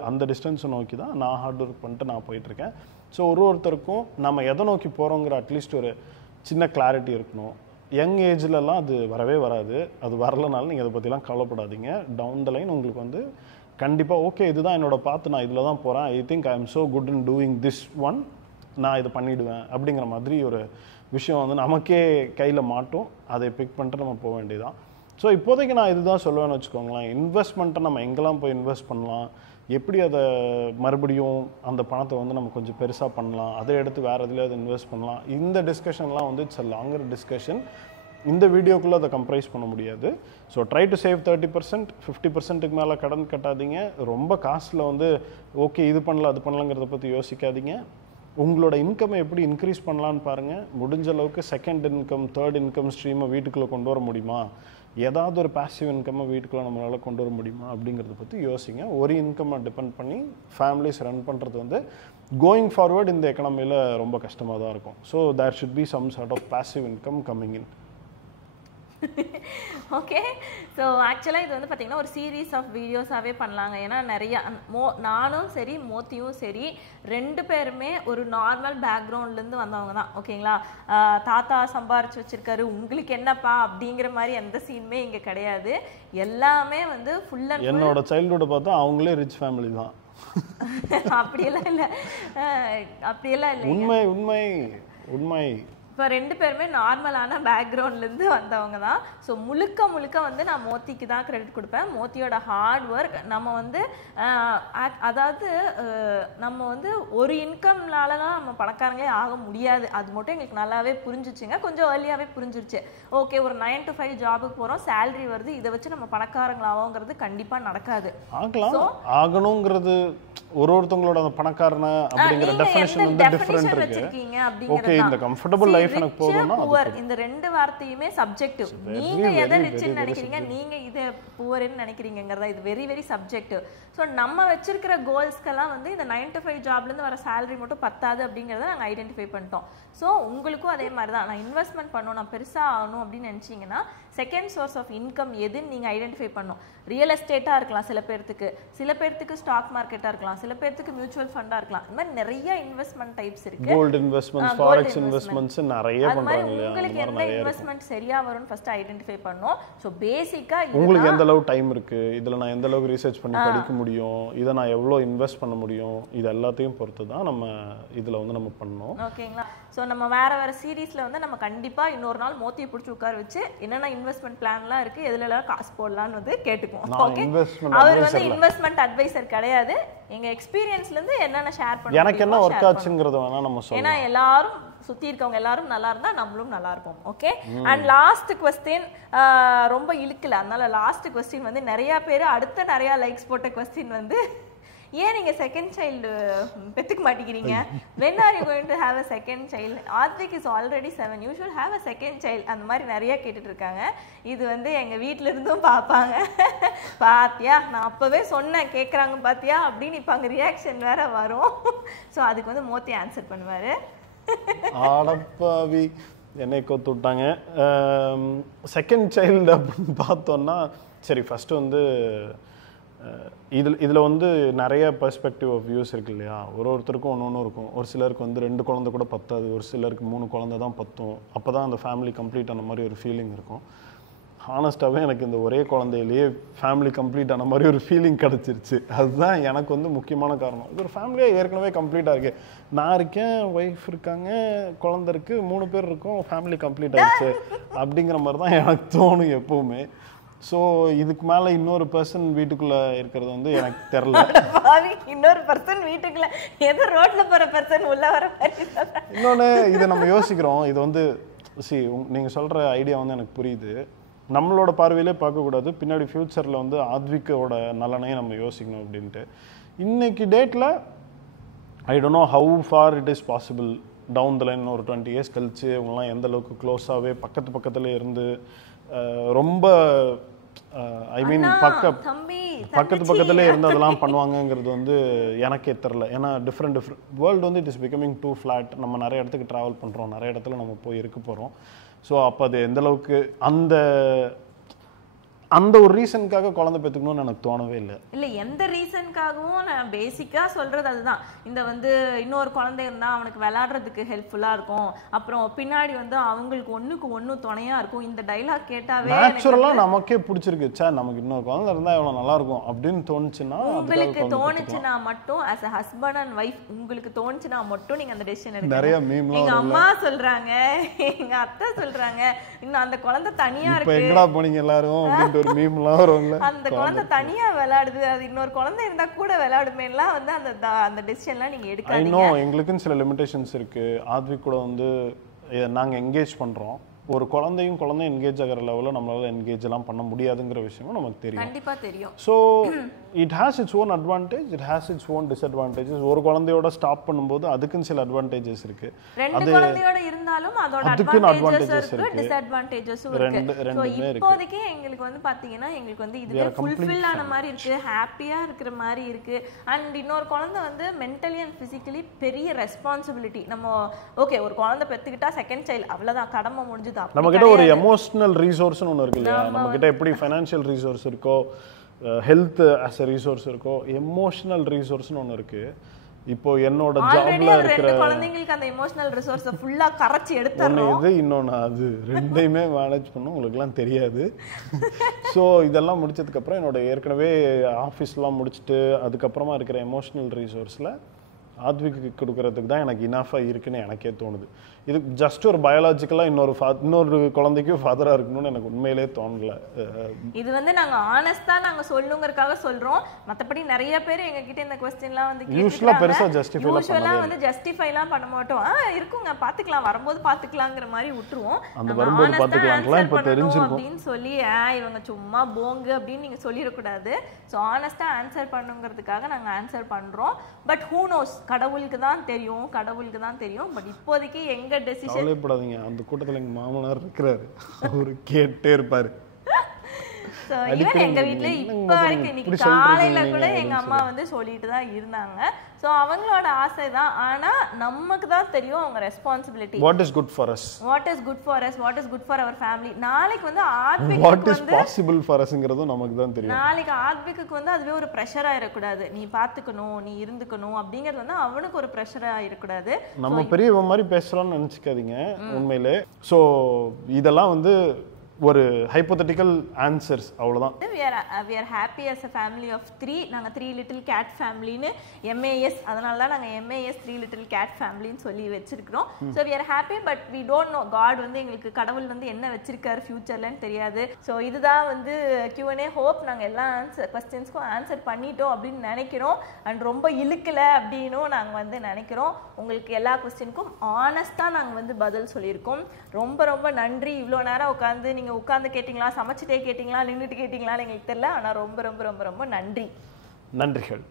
அந்த டிஸ்டன்ஸை நோக்கி தான் நான் ஹார்ட் ஒர்க் பண்ணிட்டு நான் போயிட்டுருக்கேன். ஸோ ஒருத்தருக்கும் நம்ம எதை நோக்கி போகிறோங்கிற அட்லீஸ்ட் ஒரு சின்ன கிளாரிட்டி இருக்கணும். யங் ஏஜ்லலாம் அது வரவே வராது. அது வரலனாலும் நீங்கள் அதை பற்றிலாம் கவலைப்படாதீங்க. டவுன் த லைன் உங்களுக்கு வந்து கண்டிப்பாக ஓகே இதுதான் என்னோட பார்த்து, நான் இதில் தான் போகிறேன், I think I am so good in doing this one, நான் இதை பண்ணிவிடுவேன் அப்படிங்கிற மாதிரி ஒரு விஷயம் வந்து நமக்கே கையில் மாட்டும். அதை பிக் பண்ணிட்டு நம்ம போக வேண்டியதான். ஸோ இப்போதைக்கு நான் இதுதான் சொல்லுவேன்னு வச்சுக்கோங்களேன். இன்வெஸ்ட்மெண்ட்டை நம்ம எங்கெல்லாம் போய் இன்வெஸ்ட் பண்ணலாம், எப்படி அதை மறுபடியும் அந்த பணத்தை வந்து நம்ம கொஞ்சம் பெருசாக பண்ணலாம், அதை எடுத்து வேறு எதுலையாவது இன்வெஸ்ட் பண்ணலாம், இந்த டிஸ்கஷன்லாம் வந்து இட்ஸ் அ லாங்கர் டிஸ்கஷன். இந்த வீடியோக்குள்ளே அதை கம்ப்ரைஸ் பண்ண முடியாது. So try to save 30%. 50%க்கு மேலே கடன் கட்டாதீங்க. ரொம்ப காசில் வந்து ஓகே இது பண்ணலாம் அது பண்ணலாங்கிறத பற்றி யோசிக்காதீங்க. உங்களோட இன்கம்மை எப்படி இன்க்ரீஸ் பண்ணலான்னு பாருங்கள். முடிஞ்ச அளவுக்கு செகண்ட் இன்கம், தேர்ட் இன்கம் ஸ்ட்ரீமை வீட்டுக்குள்ளே கொண்டு வர முடியுமா, ஏதாவது ஒரு பாசிவ் இன்கம்மை வீட்டுக்குள்ளே நம்மளால் கொண்டு வர முடியுமா அப்படிங்கிறத பற்றி யோசிங்க. ஒரு இன்கம்மை டிபெண்ட் பண்ணி ஃபேமிலிஸ் ரன் பண்ணுறது வந்து கோயிங் ஃபார்வர்ட் இந்த எக்கனாமியில் ரொம்ப கஷ்டமாக தான் இருக்கும். So there should be some sort of passive income coming in. Okay, so ஆக்சுவலாக இது வந்து பார்த்தீங்கன்னா ஒரு சீரீஸ் ஆஃப் வீடியோஸாகவே பண்ணலாங்க. ஏன்னா நிறையா நானும் சரி மோத்தியும் சரி 2 பேருமே ஒரு நார்மல் பேக்ரவுண்ட்லேருந்து வந்தவங்க தான். ஓகேங்களா, தாத்தா சம்பாரிச்சு வச்சிருக்காரு உங்களுக்கு என்னப்பா அப்படிங்கிற மாதிரி எந்த சீனுமே இங்கே கிடையாது. எல்லாமே வந்து ஃபுல் அண்ட் என்னோட சைல்டுஹுட் பார்த்தா அவங்களே ரிச் ஃபேமிலி தான். அப்படியெல்லாம் இல்லை, அப்படியெல்லாம் இல்லை. உண்மை உண்மை உண்மை. இப்போ 2 பேருமே நார்மலான பேக்ரவுண்ட்லேருந்து வந்தவங்க தான். ஸோ முழுக்க வந்து நான் மோத்திக்கு தான் கிரெடிட் கொடுப்பேன். மோத்தியோட ஹார்ட் ஒர்க் நம்ம வந்து அதாவது நம்ம வந்து ஒரு இன்கம்னாலலாம் நம்ம பணக்காரங்களே ஆக முடியாது. அது மட்டும் எங்களுக்கு நல்லாவே புரிஞ்சிச்சுங்க. கொஞ்சம் ஏர்லியாகவே புரிஞ்சிருச்சு. ஓகே, ஒரு 9 to 5 ஜாபுக்கு போகிறோம், சேலரி வருது, இதை வச்சு நம்ம பணக்காரங்களாவோங்கிறது கண்டிப்பாக நடக்காது. ஆகணுங்கிறது ஒருத்தவங்களோட பணக்காரன அப்படிங்கிற டெஃபினிஷன் வந்து டிஃபரண்ட் இருக்கு. ஓகே, இந்த கம்ஃபர்ட்டபிள் லைஃப் எனக்கு போதும்னா இந்த 2 வார்த்தையுமே சப்ஜெக்டிவ். நீங்க எதை ரிச்னு நினைக்கிறீங்க, நீங்க இதை புவர்னு நினைக்கிறீங்கங்கறத இது வெரி வெரி சப்ஜெக்டிவ். ஸோ நம்ம வச்சிருக்கிற கோல்ஸ்க்கெல்லாம் வந்து இந்த 9 to 5 ஜாப்லேருந்து வர சேலரி மட்டும் பத்தாது அப்படிங்கிறத நாங்கள் ஐடென்டிஃபை பண்ணிட்டோம். ஸோ உங்களுக்கும் அதே மாதிரி தான், நான் இன்வெஸ்ட்மெண்ட் பண்ணணும், நான் பெருசாக ஆகணும் அப்படின்னு நினச்சிங்கன்னா செகண்ட் சோர்ஸ் ஆஃப் இன்கம் எதுன்னு நீங்கள் ஐடென்டிஃபை பண்ணணும். ரியல் எஸ்டேட்டாக இருக்கலாம் சில பேர்த்துக்கு ஸ்டாக் மார்க்கெட்டாக இருக்கலாம், சில பேர்த்துக்கு மியூச்சுவல் ஃபண்டாக இருக்கலாம். இந்த மாதிரி நிறைய இன்வெஸ்ட்மெண்ட் டைப்ஸ் இருக்கு. கோல்ட் இன்வெஸ்ட்மெண்ட்ஸ், ஃபாரெக்ஸ் இன்வெஸ்ட்மெண்ட்ஸ் நிறைய பண்றாங்க இல்லையா? உங்களுக்கு எந்த இன்வெஸ்ட்மெண்ட் சரியா வரும்னு ஃபர்ஸ்ட் ஐடென்டிஃபை பண்ணனும். சோ பேசிக்கா உங்களுக்கு எந்த அளவு டைம் இருக்கு, இதுல நான் எந்த அளவுக்கு ரிசர்ச் பண்ணி படிக்க முடியும், இத நான் எவ்வளவு இன்வெஸ்ட் பண்ண முடியும், இது எல்லாத்தையும் பொறுத்து தான் நம்ம இதுல வந்து நம்ம பண்ணணும். ஓகேங்களா? சோ நம்ம வேற சீரீஸ்ல வந்து நம்ம கண்டிப்பா இன்னொரு நாள் மோத்தியை பிடிச்சி உட்கார வச்சு என்னென்ன இன்வெஸ்ட்மெண்ட் பிளான்லாம் இருக்கு, எதுல எல்லாம் காசு போடலாம்னு வந்து கேட்டுக்குவோம். ஓகே, அவர் வந்து இன்வெஸ்ட்மெண்ட் அட்வைசர் கிடையாது. எங்க எக்ஸ்பீரியன்ஸ்ல இருந்து என்னென்ன ஷேர் பண்ண எனக்கு என்ன வொர்க் ஆச்சுங்கறத வேணா நம்ம சொல்லலாம். ஏன்னா எல்லாரும் சுத்தி இருக்கவங்க எல்லாரும் நல்லா இருந்தா நம்மளும் நல்லா இருப்போம். ஓகே, அண்ட் லாஸ்ட் क्वेश्चन ரொம்ப இழுக்கல, அதனால லாஸ்ட் क्वेश्चन வந்து நிறைய பேர் அடுத்த நிறைய லைக்ஸ் போட்ட क्वेश्चन வந்து ஏன் நீங்க செகண்ட் சைல்டு பெத்துக்க மாட்டேங்கிறீங்க? when are you going to have a second child? Advik is already 7, you should have a second child. அந்த மாதிரி நிறைய கேட்டுட்டு இருக்காங்க. இது வந்து எங்க வீட்ல இருந்தும் பாப்பாங்க. பாத்தியா நான் அப்பவே சொன்னேன் கேக்குறாங்க பாத்தியா அப்படின்னு இப்ப அங்க ரியாக்ஷன் வேற வரும். சோ அதுக்கு வந்து மோத்தி ஆன்சர் பண்ணுவாரு. ஆடப்பாவி என்னை கோத்து விட்டாங்க. செகண்ட் சைல்டு அப்படின்னு பார்த்தோம்னா சரி, ஃபர்ஸ்ட் வந்து இதில் வந்து நிறைய பெர்ஸ்பெக்டிவ் ஆஃப் வியூஸ் இருக்கு இல்லையா? ஒருத்தருக்கும் ஒன்று இருக்கும். ஒரு சிலருக்கு வந்து 2 குழந்தை கூட பத்தாது, ஒரு சிலருக்கு 3 குழந்தை தான் பத்தும். அப்போ தான் அந்த ஃபேமிலி கம்ப்ளீட் ஆன மாதிரி ஒரு ஃபீலிங் இருக்கும். ஹானஸ்டாகவே எனக்கு இந்த ஒரே குழந்தையிலேயே ஃபேமிலி கம்ப்ளீட் ஆன மாதிரி ஒரு ஃபீலிங் கிடச்சிருச்சு. அதுதான் எனக்கு வந்து முக்கியமான காரணம். இது ஒரு ஃபேமிலியாக ஏற்கனவே கம்ப்ளீட்டாக இருக்குது. நான் இருக்கேன், ஒய்ஃப் இருக்காங்க, குழந்தை இருக்குது, 3 பேர் இருக்கோம், ஃபேமிலி கம்ப்ளீட் ஆகிடுச்சு அப்படிங்கிற மாதிரி தான் எனக்கு தோணும் எப்போவுமே. ஸோ இதுக்கு மேலே இன்னொரு பர்சன் வீட்டுக்குள்ளே இருக்கிறது வந்து எனக்கு தெரில. இன்னொரு பர்சன் வீட்டுக்குள்ள ஏதோ ரோட்ல போகிற பர்சன் உள்ள வர மாதிரி. இன்னொன்று இதை நம்ம யோசிக்கிறோம், இது வந்து நீங்கள் சொல்கிற ஐடியா வந்து எனக்கு புரியுது. நம்மளோட பார்வையிலே பார்க்கக்கூடாது, பின்னாடி ஃப்யூச்சரில் வந்து ஆத்விக்கோட நலனையும் நம்ம யோசிக்கணும் அப்படின்ட்டு. இன்னைக்கு டேட்டில் I don't know how far it is possible down the line. ஒரு 20 இயர்ஸ் கழிச்சு இவங்கெல்லாம் எந்த அளவுக்கு க்ளோஸாகவே பக்கத்தில் இருந்து ரொம்ப ஐ மீன் பக்கத்துலேயே இருந்து அதெல்லாம் பண்ணுவாங்கங்கிறது வந்து எனக்கே தெரில. ஏன்னா டிஃப்ரெண்ட் வேர்ல்டு வந்து it is becoming too flat. நம்ம நிறைய இடத்துக்கு ட்ராவல் பண்ணுறோம், நிறைய இடத்துல நம்ம போய் இருக்க போகிறோம். ஸோ அப்போ அது எந்தளவுக்கு அந்த ஒரு ரீசனுக்காக குழந்தை பெற்றுக்கணும்னு எனக்கு தோணவே இல்லை. இல்லை, எந்த ரீசனுக்காகவும் நான் பேசிக்காக சொல்கிறது அதுதான். இந்த வந்து இன்னொரு குழந்தை இருந்தால் அவனுக்கு விளையாடுறதுக்கு ஹெல்ப்ஃபுல்லாக இருக்கும், அப்புறம் பின்னாடி வந்து அவங்களுக்கு ஒன்றுக்கு ஒன்று துணையாக இருக்கும். இந்த டைலாக் கேட்டாவே நேச்சுரலாக நமக்கே பிடிச்சிருக்கு. சார் நமக்கு இன்னொரு குழந்தை இருந்தால் எவ்வளோ நல்லா இருக்கும் அப்படின்னு தோணுச்சுன்னா, உங்களுக்கு தோணுச்சுன்னா மட்டும் as a husband and wife உங்களுக்கு தோணுச்சுன்னா மட்டும் நீங்கள் அந்த டெசிஷன் எடுங்க. நிறைய மீம்லாம் எங்கள் அம்மா சொல்கிறாங்க, எங்கள் அத்தை சொல்கிறாங்க, இன்னும் அந்த குழந்தை தனியாக இருக்கு, எங்கடா போனீங்க எல்லாரும் அப்படின்ட்டு ஒரு மீம்லாம் வரும்ல. அந்த குழந்தை தனியா விளையாடுது, அது இன்னொரு குழந்தை இருந்தா கூட விளையாடுமேலாம் வந்து அந்த டெசிஷன்லாம் நீங்க எடுக்காதீங்க. இன்னும் எங்களுக்குன்னு சில லிமிடேஷன்ஸ் இருக்கு. ஆத்விக் கூட வந்து நாங்க எங்கேஜ் பண்றோம், ஒரு குழந்தையும் என்கேஜ் ஆகிற லெவலில் நம்மளால என்கேஜ் எல்லாம் பண்ண முடியாதுங்கிற விஷயமும் நமக்கு தெரியும். கண்டிப்பா தெரியும். So it has its own advantage, it has its own disadvantages. ஒரு குழந்தையோட ஸ்டாப் பண்ணும்போது அதுக்குன்னு சில அட்வான்டேஜஸ் இருக்கு. ரெண்டு குழந்தையோட இருந்தாலும் அதோட அட்வான்டேஜஸ் இருக்கு, டிஸ்அட்வான்டேஜஸும் இருக்கு. சோ இப்போதைக்கு எங்களுக்கு வந்து பாத்தீங்கன்னா எங்களுக்கு வந்து இதுவே ஃபுல்ஃபில் ஆன மாதிரி இருக்கு, ஹாப்பியா இருக்கிற மாதிரி இருக்கு. அண்ட் இன்னொரு குழந்தை வந்து மென்டலி அண்ட் பிசிக்கலி பெரிய ரெஸ்பான்சிபிலிட்டி. நம்ம ஓகே ஒரு குழந்தை பெத்துக்கிட்டா செகண்ட் சைல்டு அவ்வளவுதான், கடமை முடிஞ்சுது. நம்ம கிட்ட ஒரு எமோஷனல் ரிசோர்ஸ்னு ஒன்று இருக்கு இல்லையா? நம்ம கிட்ட எப்படி ஃபைனான்ஷியல் ரிசோர்ஸ் இருக்கோ, ஹெல்த் ஆஸ் எ ரிசோர்ஸ் இருக்கோ, எமோஷனல் ரிசோர்ஸ்னு ஒன்று இருக்கு. இப்போ என்னோட ஜாப்ல இருக்கிற குழந்தைங்களுக்கு அந்த எமோஷனல் ரிசோர்ஸை ஃபுல்லா கரைச்சி எடுத்துறோம். இது இன்னொன்று, அது ரெண்டையுமே மேனேஜ் பண்ணும், உங்களுக்குலாம் தெரியாது. ஸோ இதெல்லாம் முடிச்சதுக்கு அப்புறம் என்னோட ஏற்கனவே ஆஃபீஸ்லாம் முடிச்சுட்டு அதுக்கப்புறமா இருக்கிற எமோஷனல் ரிசோர்ஸில் ஆத்விக்கு கொடுக்கறதுக்கு தான் எனக்கு இனஃபாக இருக்குன்னு எனக்கே தோணுது. இது ஜஸ்ட் ஒரு பயாலஜிக்கலாக இன்னொரு குழந்தைக்கும் ஃபாதராக இருக்கணும்னு எனக்கு உண்மையிலே தோணல. இது வந்து நாங்கள் ஆனஸ்டாக நாங்கள் சொல்லணுங்கிறதுக்காக சொல்கிறோம். மற்றபடி நிறைய பேர் எங்ககிட்ட இந்த கொஸ்டின்லாம் வந்து யூஸ்வலாக பெருசாக ஜஸ்டிஃபைலாம் பண்ண மாட்டோம். இருக்குங்க பார்த்துக்கலாம், வரும்போது பார்த்துக்கலாங்கிற மாதிரி விட்டுருவோம். அந்த வரும்போது பார்த்துக்கலாம் இப்போ தெரிஞ்சிருக்கும் அப்படின்னு சொல்லி இவங்க சும்மா போங்க அப்படின்னு நீங்கள் சொல்லிடக்கூடாது. ஸோ ஆனஸ்டாக ஆன்சர் பண்ணுங்கிறதுக்காக நாங்கள் ஆன்சர் பண்ணுறோம். பட் ஹூ நோஸ், கடவுளுக்கு தான் தெரியும். பட் இப்போதைக்கு எங்க டெசிஷன். கவலைப்படாதீங்க, அந்த கூட்டத்துல எங்க மாமனார் இருக்கிறாரு, அவரு கேட்டே இருப்பாரு. சோ ஈவன் எங்க வீட்ல இப்ப வரைக்கும் இன்னைக்கு காலையில கூட எங்க அம்மா வந்து சொல்லிட்டு தான் இருந்தாங்க. சோ அவங்களோட ஆசை தான், ஆனா நமக்கு தான் தெரியும் அவங்க responsibility. What is good for us, what is good for our family. நாளைக்கு வந்து ஆத்விக்கு what is possible for usங்கிறது நமக்கு தான் தெரியும். நாளைக்கு ஆத்விக்கு வந்து அதுவே ஒரு பிரஷரா இருக்கக்கூடாது. நீ பாத்துக்கணும், நீ இருந்துக்கணும் அப்படிங்கிறது வந்து அவனுக்கு ஒரு பிரஷரா இருக்கக்கூடாது. நம்ம பெரியவங்க மாதிரி பேசுறோம்னு நினைச்சுக்காதீங்க உண்மையிலே. சோ இதெல்லாம் வந்து ஒரு ஹைப்போதெட்டிக்கல் ஆன்சர்ஸ், அவ்வளவுதான். we are happy as a family of 3. நாங்க 3 little cat family னு MAS, அதனால தான் நாங்க MAS 3 little cat family னு சொல்லி வெச்சிருக்கோம். so we are happy but we don't know God வந்து எங்களுக்கு கடவுள் வந்து என்ன வெச்சிருக்காரு ஃபியூச்சர்லன்னு தெரியாது. so இதுதான் வந்து Q&A. hope நாங்க எல்லா क्वेश्चंसக்கும் ஆன்சர் பண்ணிட்டோம் அப்படின்னு நினைக்கிறோம். அண்ட் ரொம்ப இழுக்கல அப்படின்னு நாங்க வந்து நினைக்கிறோம். உங்களுக்கு எல்லா क्वेश्चनக்கும் ஆனஸ்டா நாங்க வந்து பதில் சொல்லியிருக்கோம். ரொம்ப ரொம்ப நன்றி. இவ்வளோ நேரம் உட்காந்து நீங்க உட்கார்ந்து கேட்டீங்களா, சமைச்சிட்டே கேட்டீங்களா, நின்றுட்டு கேட்டீங்களா எங்களுக்கு தெரியல. ஆனா ரொம்ப ரொம்ப ரொம்ப ரொம்ப நன்றி. நன்றிகள்.